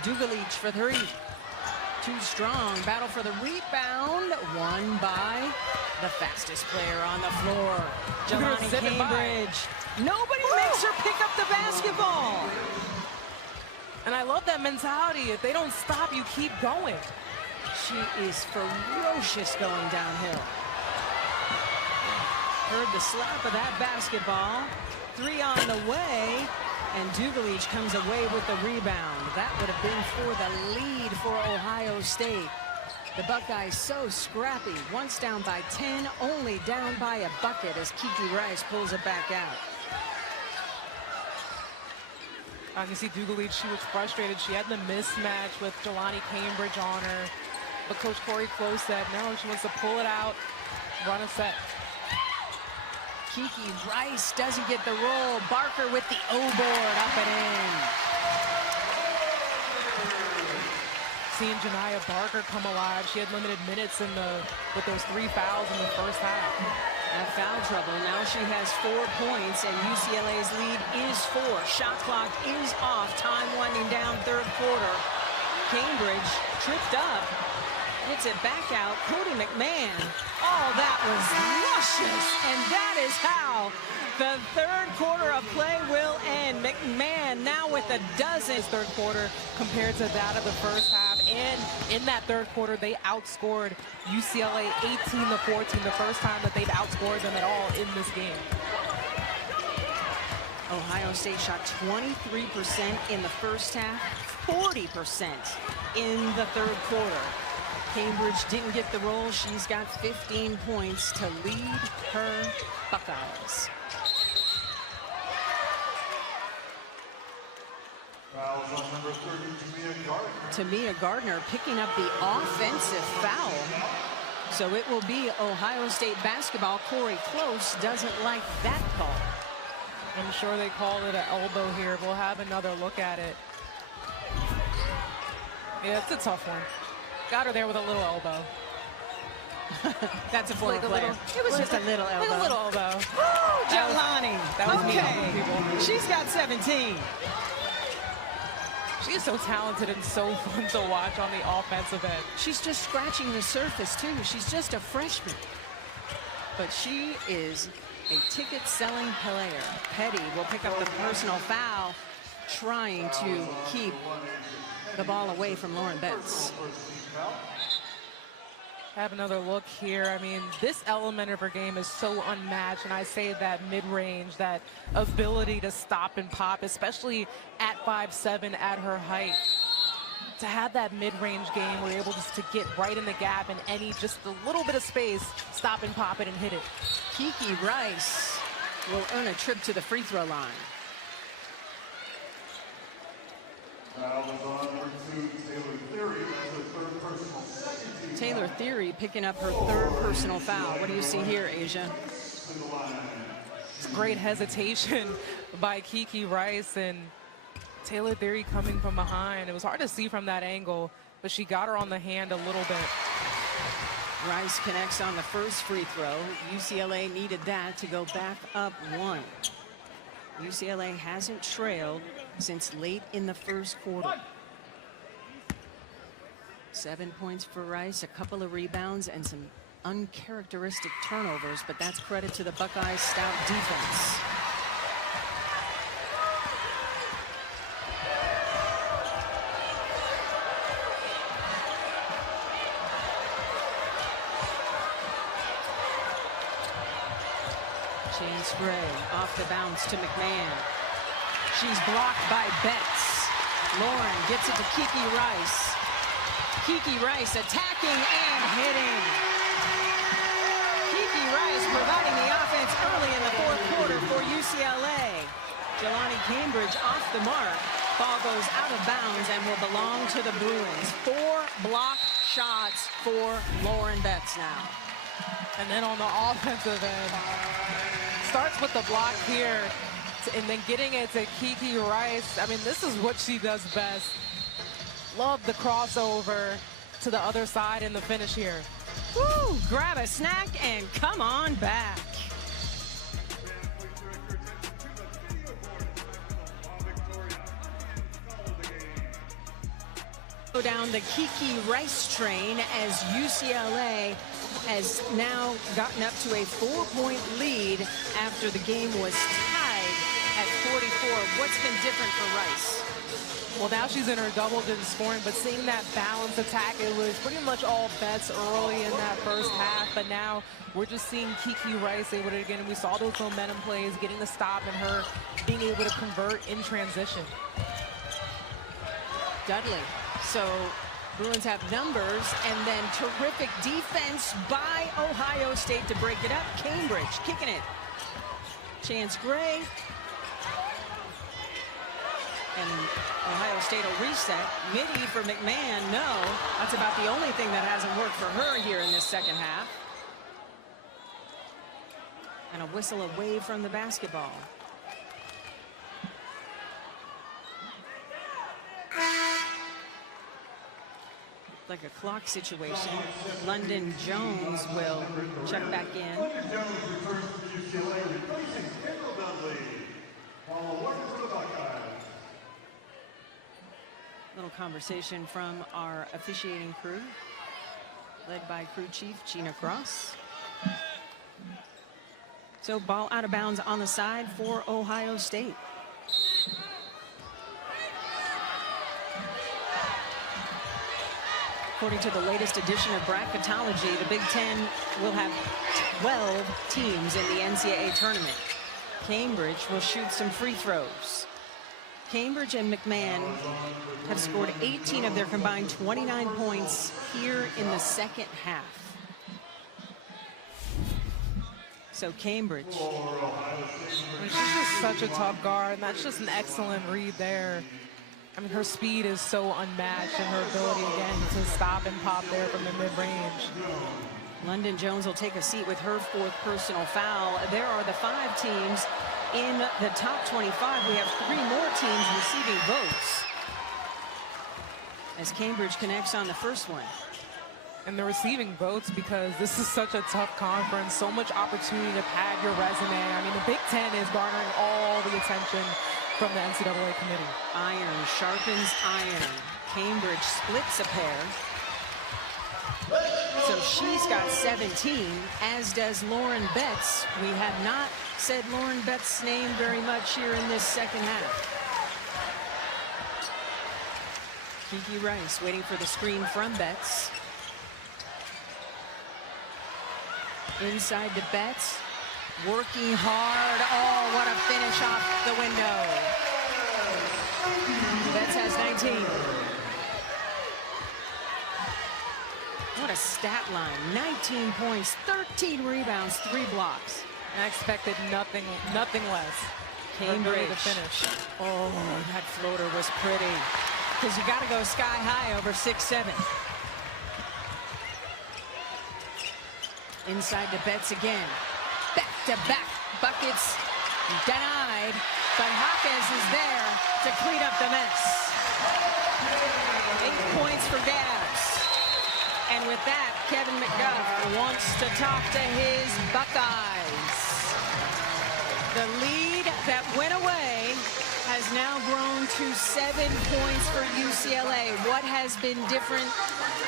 Dugalich for 3. Too strong. Battle for the rebound, won by the fastest player on the floor, Jelani Cambridge. Nobody makes her pick up the basketball. And I love that mentality. If they don't stop, you keep going. She is ferocious going downhill. Heard the slap of that basketball. 3 on the way, and Dugalich comes away with the rebound. That would have been for the lead for Ohio State. The Buckeyes so scrappy. Once down by 10, only down by a bucket as Kiki Rice pulls it back out. I can see Dugalich, she was frustrated. She had the mismatch with Jelani Cambridge on her. But Coach Corey Close said, no, she wants to pull it out, run a set. Kiki Rice doesn't get the roll. Barker with the O-board, up and in. Seeing Janiah Barker come alive. She had limited minutes with those 3 fouls in the first half. Now foul trouble. Now she has 4 points, and UCLA's lead is 4. Shot clock is off. Time winding down third quarter. Cambridge tripped up. Hits it back out. Cody McMahon. Oh, that was luscious. And that is how the third quarter of play will end. McMahon now with a dozen. This third quarter compared to that of the first half. And in that third quarter, they outscored UCLA 18-14, the first time that they've outscored them at all in this game. Ohio State shot 23% in the first half, 40% in the third quarter. Cambridge didn't get the roll. She's got 15 points to lead her Buckeyes. Fouls on number 30, Tamia Gardner. Tamia Gardner picking up the offensive foul. So it will be Ohio State basketball. Corey Close doesn't like that call. I'm sure they called it an elbow here. We'll have another look at it. Yeah, it's a tough one. Got her there with a little elbow. That's a former Like a player. little- It was just a little elbow. Like a little elbow. Woo, Jelani. That was me, okay. people. She's got 17. She is so talented and so fun to watch on the offensive end. She's just scratching the surface, too. She's just a freshman. But she is a ticket-selling player. Petty will pick up the personal foul, trying to keep the ball away from Lauren Betts. Have another look here. I mean, this element of her game is so unmatched, and I say that mid-range, that ability to stop and pop, especially at 5'7" at her height. To have that mid-range game, we're able just to get right in the gap and just a little bit of space, stop and pop it and hit it. Kiki Rice will earn a trip to the free throw line. Taylor Theory picking up her third personal foul. What do you see here, Asia? It's great hesitation by Kiki Rice, and Taylor Theory coming from behind. It was hard to see from that angle, but she got her on the hand a little bit. Rice connects on the first free throw. UCLA needed that to go back up 1. UCLA hasn't trailed since late in the first quarter. 7 points for Rice, a couple of rebounds, and some uncharacteristic turnovers, but that's credit to the Buckeyes' stout defense. Chance Gray off the bounce to McMahon. She's blocked by Betts. Lauren gets it to Kiki Rice. Kiki Rice attacking and hitting. Kiki Rice providing the offense early in the fourth quarter for UCLA. Jelani Cambridge off the mark. Ball goes out of bounds and will belong to the Bruins. 4 block shots for Lauren Betts now. And then on the offensive end, starts with the block here, and then getting it to Kiki Rice. I mean, this is what she does best. Love the crossover to the other side in the finish here. Woo! Grab a snack and come on back. Go down the Kiki Rice train as UCLA has now gotten up to a 4-point lead after the game was tied at 44. What's been different for Rice? Well, now she's in her double-digit scoring, but seeing that balanced attack, it was pretty much all Betts early in that first half, but now we're just seeing Kiki Rice able to, again, we saw those momentum plays, getting the stop, and her being able to convert in transition. Dudley. So Bruins have numbers, and then terrific defense by Ohio State to break it up. Cambridge kicking it. Chance Gray. And Ohio State will reset. Midi for McMahon. No, that's about the only thing that hasn't worked for her here in this second half. And a whistle away from the basketball. Like a clock situation. London Jones will check back in. London Jones returns to UCLA, replacing Kendall Dudley. Paul Warden for the Buckeyes. Little conversation from our officiating crew, led by crew chief Gina Cross. So ball out of bounds on the side for Ohio State. According to the latest edition of bracketology, the Big Ten will have 12 teams in the NCAA tournament. Cambridge will shoot some free throws. Cambridge and McMahon have scored 18 of their combined 29 points here in the second half. So Cambridge. I mean, she's just such a tough guard, and that's just an excellent read there. I mean, her speed is so unmatched, and her ability, again, to stop and pop there from the mid-range. London Jones will take a seat with her 4th personal foul. There are the 5 teams in the top 25. We have 3 more teams receiving votes as Cambridge connects on the first one. And the receiving votes, because this is such a tough conference, so much opportunity to pad your resume. I mean, the Big Ten is garnering all the attention from the NCAA committee. Iron sharpens iron. Cambridge splits a pair. So she's got 17, as does Lauren Betts. We have not said Lauren Betts' name very much here in this second half. Kiki Rice waiting for the screen from Betts. Inside to Betts. Working hard. Oh, what a finish off the window. Betts has 19. What a stat line. 19 points, 13 rebounds, 3 blocks. I expected nothing less. Cambridge to finish. Oh, that floater was pretty. Because you got to go sky high over 6'7". Inside to Betts again. Back-to-back buckets denied, but Hawkes is there to clean up the mess. 8 points for Gabs. And with that, Kevin McGuff wants to talk to his Buckeyes. The lead that went away has now grown to 7 points for UCLA. What has been different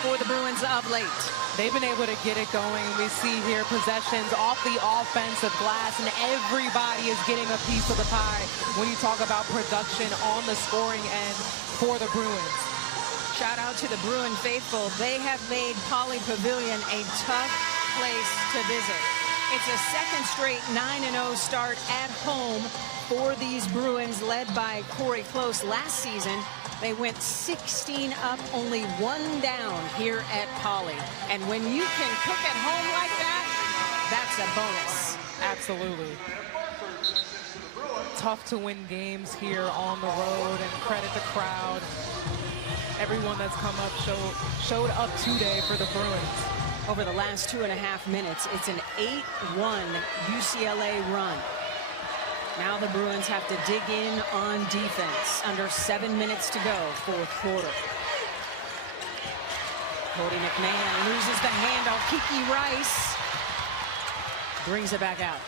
for the Bruins of late? They've been able to get it going. We see here possessions off the offensive glass, and everybody is getting a piece of the pie when you talk about production on the scoring end for the Bruins. Shout out to the Bruin faithful. They have made Pauley Pavilion a tough place to visit. It's a second straight 9-0 start at home for these Bruins, led by Corey Close. Last season, they went 16 up, only 1 down here at Pauley. And when you can cook at home like that, that's a bonus. Absolutely. Tough to win games here on the road, and credit the crowd. Everyone that's come up showed up today for the Bruins. Over the last 2.5 minutes, it's an 8-1 UCLA run. Now the Bruins have to dig in on defense. Under 7 minutes to go, fourth quarter. Cody McMahon loses the handle. Kiki Rice brings it back out.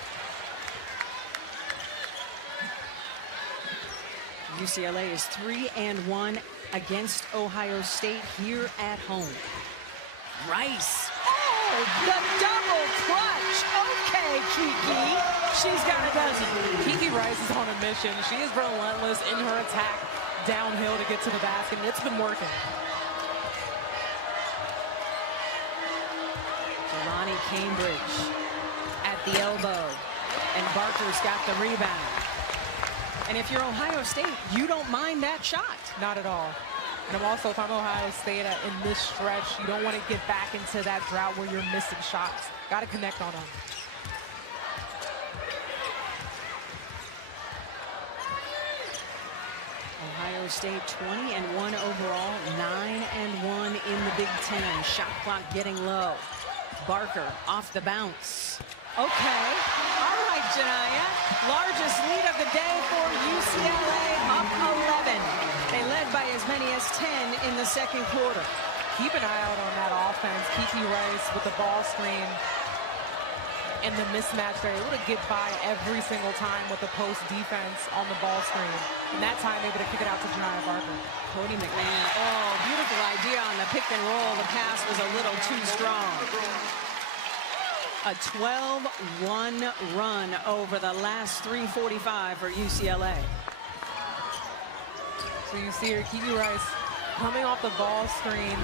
UCLA is 3-1 against Ohio State here at home. Rice. Oh, the double clutch. Okay, Kiki. She's got a dozen. Kiki Rice is on a mission. She is relentless in her attack downhill to get to the basket, and it's been working. Jelani Cambridge at the elbow, and Barker's got the rebound. And if you're Ohio State, you don't mind that shot. Not at all. And I'm also, if I'm Ohio State in this stretch, you don't want to get back into that drought where you're missing shots. Got to connect on them. Ohio State 20-1 overall, 9-1 in the Big Ten. Shot clock getting low. Barker off the bounce. Okay. All right, Janaya. Largest lead of the day for UCLA, up 11. They led by as many as 10 in the second quarter. Keep an eye out on that offense. Kiki Rice with the ball screen and the mismatch. They're able to get by every single time with the post defense on the ball screen. And that time, able to kick it out to Janaya Barker. Cody McMahon. Oh, beautiful idea on the pick and roll. The pass was a little too strong. A 12-1 run over the last 3:45 for UCLA. So you see here, Kiki Rice coming off the ball screen.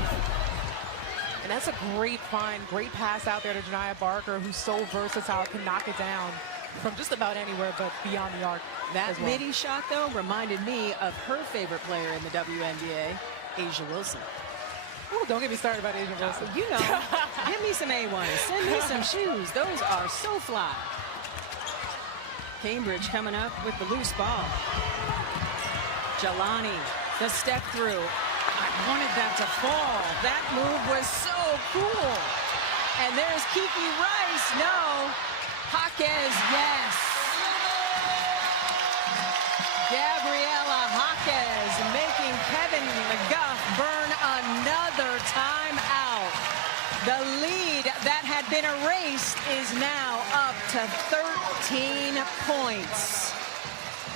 And that's a great find, great pass out there to Janaya Barker, who's so versatile, can knock it down from just about anywhere but beyond the arc. That midi shot, though, reminded me of her favorite player in the WNBA, Asia Wilson. Oh, don't get me started about Asia Wilson. You know, give me some A1s, send me some shoes. Those are so fly. Cambridge coming up with the loose ball. Jelani, the step through. I wanted that to fall. That move was so cool. And there's Kiki Rice. No. Hawkes, yes. Gabriella Hawkes making Kevin McGuff burn another timeout. been erased is now up to 13 points.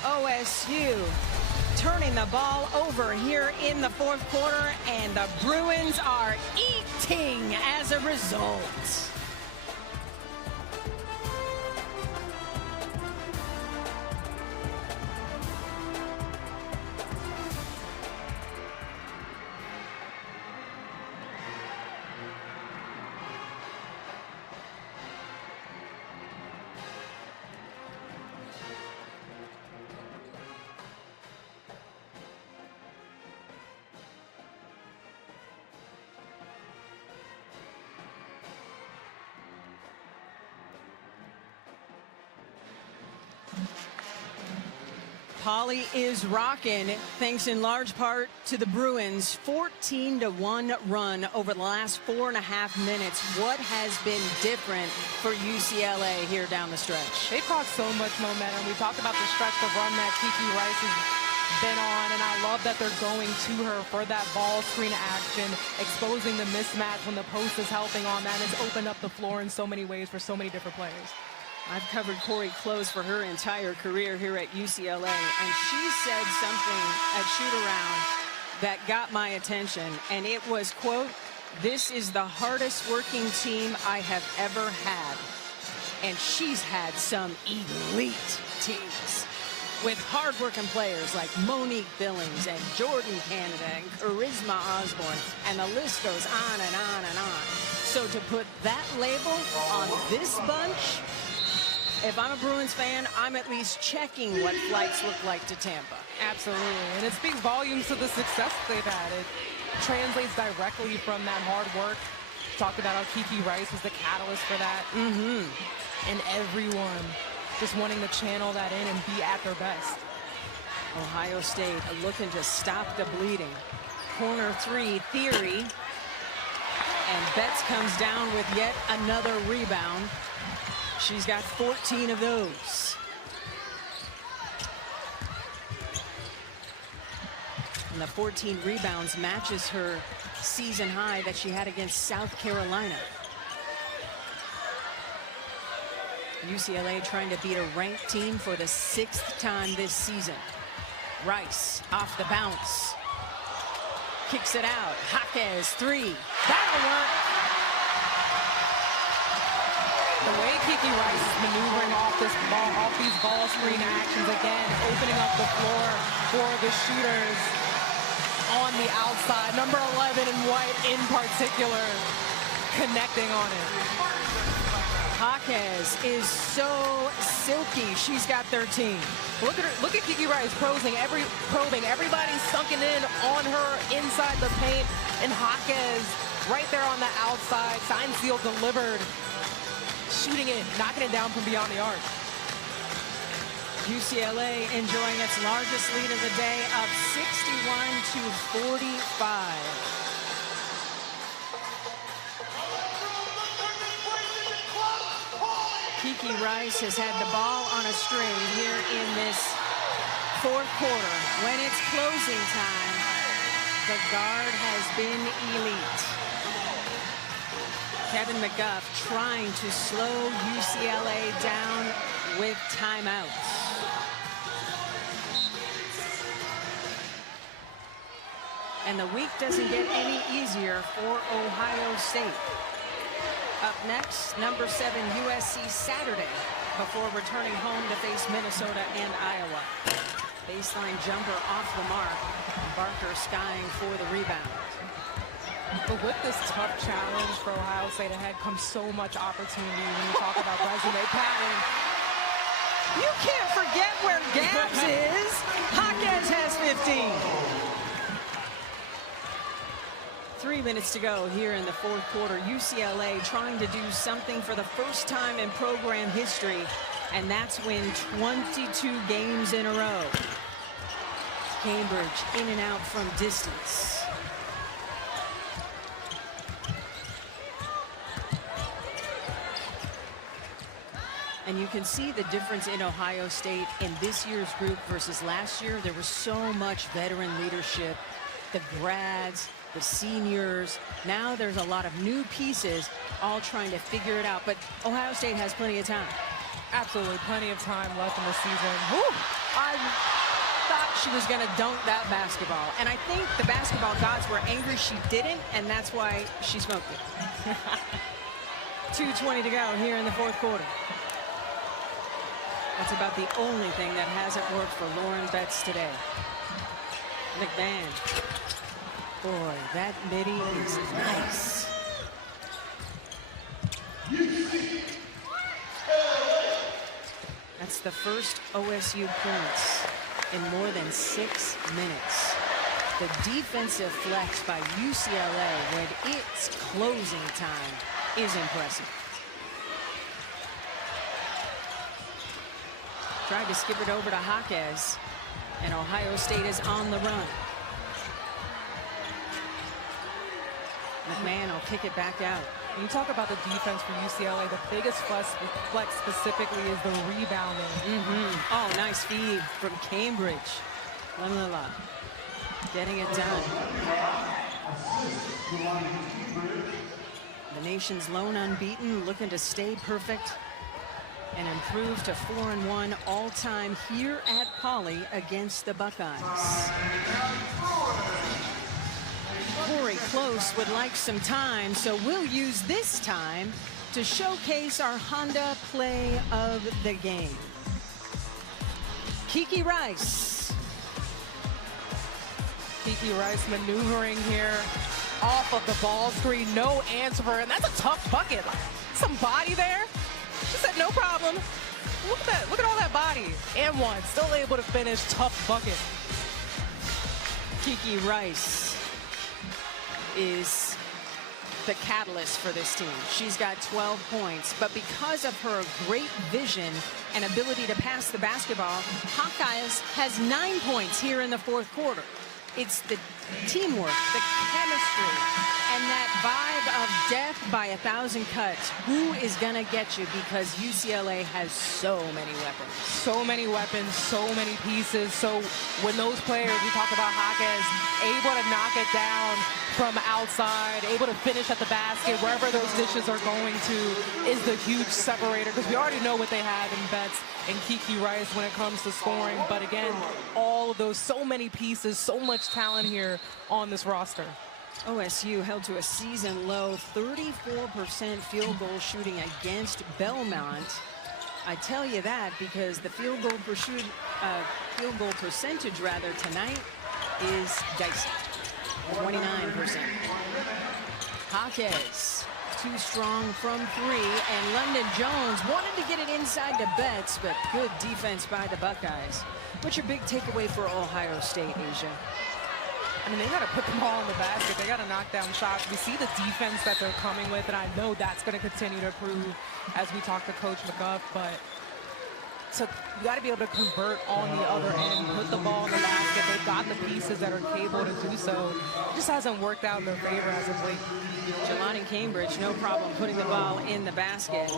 OSU turning the ball over here in the fourth quarter, and the Bruins are eating as a result. Poly is rocking, thanks in large part to the Bruins' 14-1 run over the last 4.5 minutes. What has been different for UCLA here down the stretch? They've caused so much momentum. We talked about the stretch of run that Kiki Rice has been on, and I love that they're going to her for that ball screen action, exposing the mismatch when the post is helping on that. And it's opened up the floor in so many ways for so many different players. I've covered Corey Close for her entire career here at UCLA, and she said something at shoot-around that got my attention, and it was, quote, "This is the hardest working team I have ever had." And she's had some elite teams with hard-working players like Monique Billings and Jordan Canada and Charisma Osborne, and the list goes on and on and on. So to put that label on this bunch, if I'm a Bruins fan, I'm at least checking what flights look like to Tampa. Absolutely, and it speaks volumes to the success they've had. It translates directly from that hard work. Talked about how Kiki Rice was the catalyst for that. And everyone just wanting to channel that in and be at their best. Ohio State looking to stop the bleeding. Corner three, Theory. And Betts comes down with yet another rebound. She's got 14 of those. And the 14 rebounds matches her season high that she had against South Carolina. UCLA trying to beat a ranked team for the 6th time this season. Rice off the bounce. Kicks it out. Jaquez, three. That'll work. The way Kiki Rice is maneuvering off these ball screen actions, again, opening up the floor for the shooters on the outside. Number 11 in white in particular, connecting on it. Jaquez is so silky. She's got 13. Look at Kiki Rice probing. Everybody's sunken in on her inside the paint, and Jaquez right there on the outside. Sign seal delivered. Shooting it, knocking it down from beyond the arc. UCLA enjoying its largest lead of the day, up 61-45. Kiki Rice has had the ball on a string here in this fourth quarter. When it's closing time, the guard has been elite. Kevin McGuff trying to slow UCLA down with timeouts. And the week doesn't get any easier for Ohio State. Up next, number 7 USC Saturday before returning home to face Minnesota and Iowa. Baseline jumper off the mark. Barker skying for the rebound. But with this tough challenge for Ohio State ahead comes so much opportunity when you talk about resume padding. You can't forget where Gabs is. Jaquez has 15. 3 minutes to go here in the fourth quarter. UCLA trying to do something for the first time in program history, and that's win 22 games in a row. Cambridge in and out from distance. And you can see the difference in Ohio State in this year's group versus last year. There was so much veteran leadership. The grads, the seniors. Now there's a lot of new pieces all trying to figure it out. But Ohio State has plenty of time. Absolutely plenty of time left in the season. Whew. I thought she was going to dunk that basketball. And I think the basketball gods were angry she didn't, and that's why she smoked it. 2:20 to go here in the fourth quarter. That's about the only thing that hasn't worked for Lauren Betts today. McMahon. Boy, that midi is nice. That's the first OSU points in more than 6 minutes. The defensive flex by UCLA when it's closing time is impressive. Tried to skip it over to Jaquez, and Ohio State is on the run. McMahon will kick it back out. When you talk about the defense for UCLA, the biggest flex specifically is the rebounding. Oh, nice feed from Cambridge. Lamela getting it done. The nation's lone unbeaten, looking to stay perfect and improve to 4-1 all-time here at Pauley against the Buckeyes. Corey Close would like some time, so we'll use this time to showcase our Honda play of the game. Kiki Rice. Kiki Rice maneuvering here off of the ball screen. No answer for her, and that's a tough bucket. Some body there. She said no problem. Look at that. Look at all that body. And one. Still able to finish. Tough bucket. Kiki Rice is the catalyst for this team. She's got 12 points, but because of her great vision and ability to pass the basketball, Hawkeyes has 9 points here in the fourth quarter. It's the teamwork, the chemistry, and that vibe of death by 1,000 cuts. Who is going to get you? Because UCLA has so many weapons. So many weapons, so many pieces. So when those players, we talk about Jaquez, able to knock it down from outside, able to finish at the basket, wherever those dishes are going to, is the huge separator. Because we already know what they have in Betts and Kiki Rice when it comes to scoring. But again, all of those, so many pieces, so much talent here on this roster. OSU held to a season low 34% field goal shooting against Belmont. I tell you that because the field goal percentage rather tonight is dicey. 29%. Jaquez, too strong from three, and London Jones wanted to get it inside to Betts, but good defense by the Buckeyes. What's your big takeaway for Ohio State, Asia? I mean, they got to put the ball in the basket. They got to knock down shots. We see the defense that they're coming with, and I know that's going to continue to improve as we talk to Coach McGuff. But so you got to be able to convert on the other end, put the ball in the basket. They've got the pieces that are capable to do so. It just hasn't worked out in their favor as of late. Jelani Cambridge, no problem putting the ball in the basket.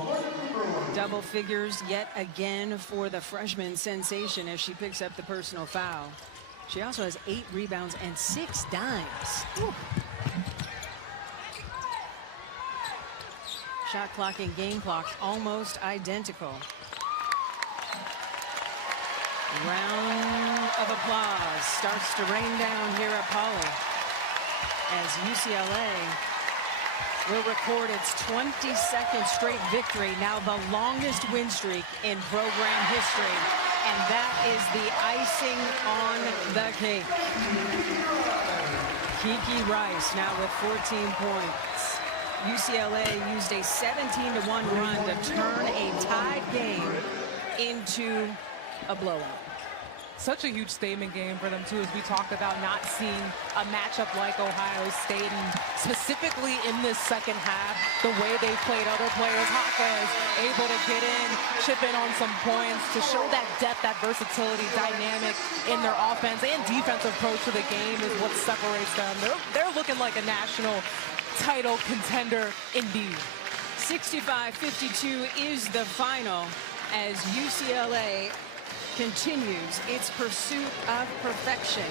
Double figures yet again for the freshman sensation as she picks up the personal foul. She also has 8 rebounds and 6 dimes. Whew. Shot clock and game clock almost identical. Round of applause starts to rain down here at Pauley as UCLA will record its 22nd straight victory, now the longest win streak in program history. And that is the icing on the cake. Kiki Rice now with 14 points. UCLA used a 17-1 run to turn a tied game into a blowout. Such a huge statement game for them, too, as we talked about not seeing a matchup like Ohio State, and specifically in this second half, the way they played other players. Jaquez able to get in, chip in on some points to show that depth, that versatility, dynamic in their offense and defensive approach to the game is what separates them. They're looking like a national title contender indeed. 65-52 is the final as UCLA continues its pursuit of perfection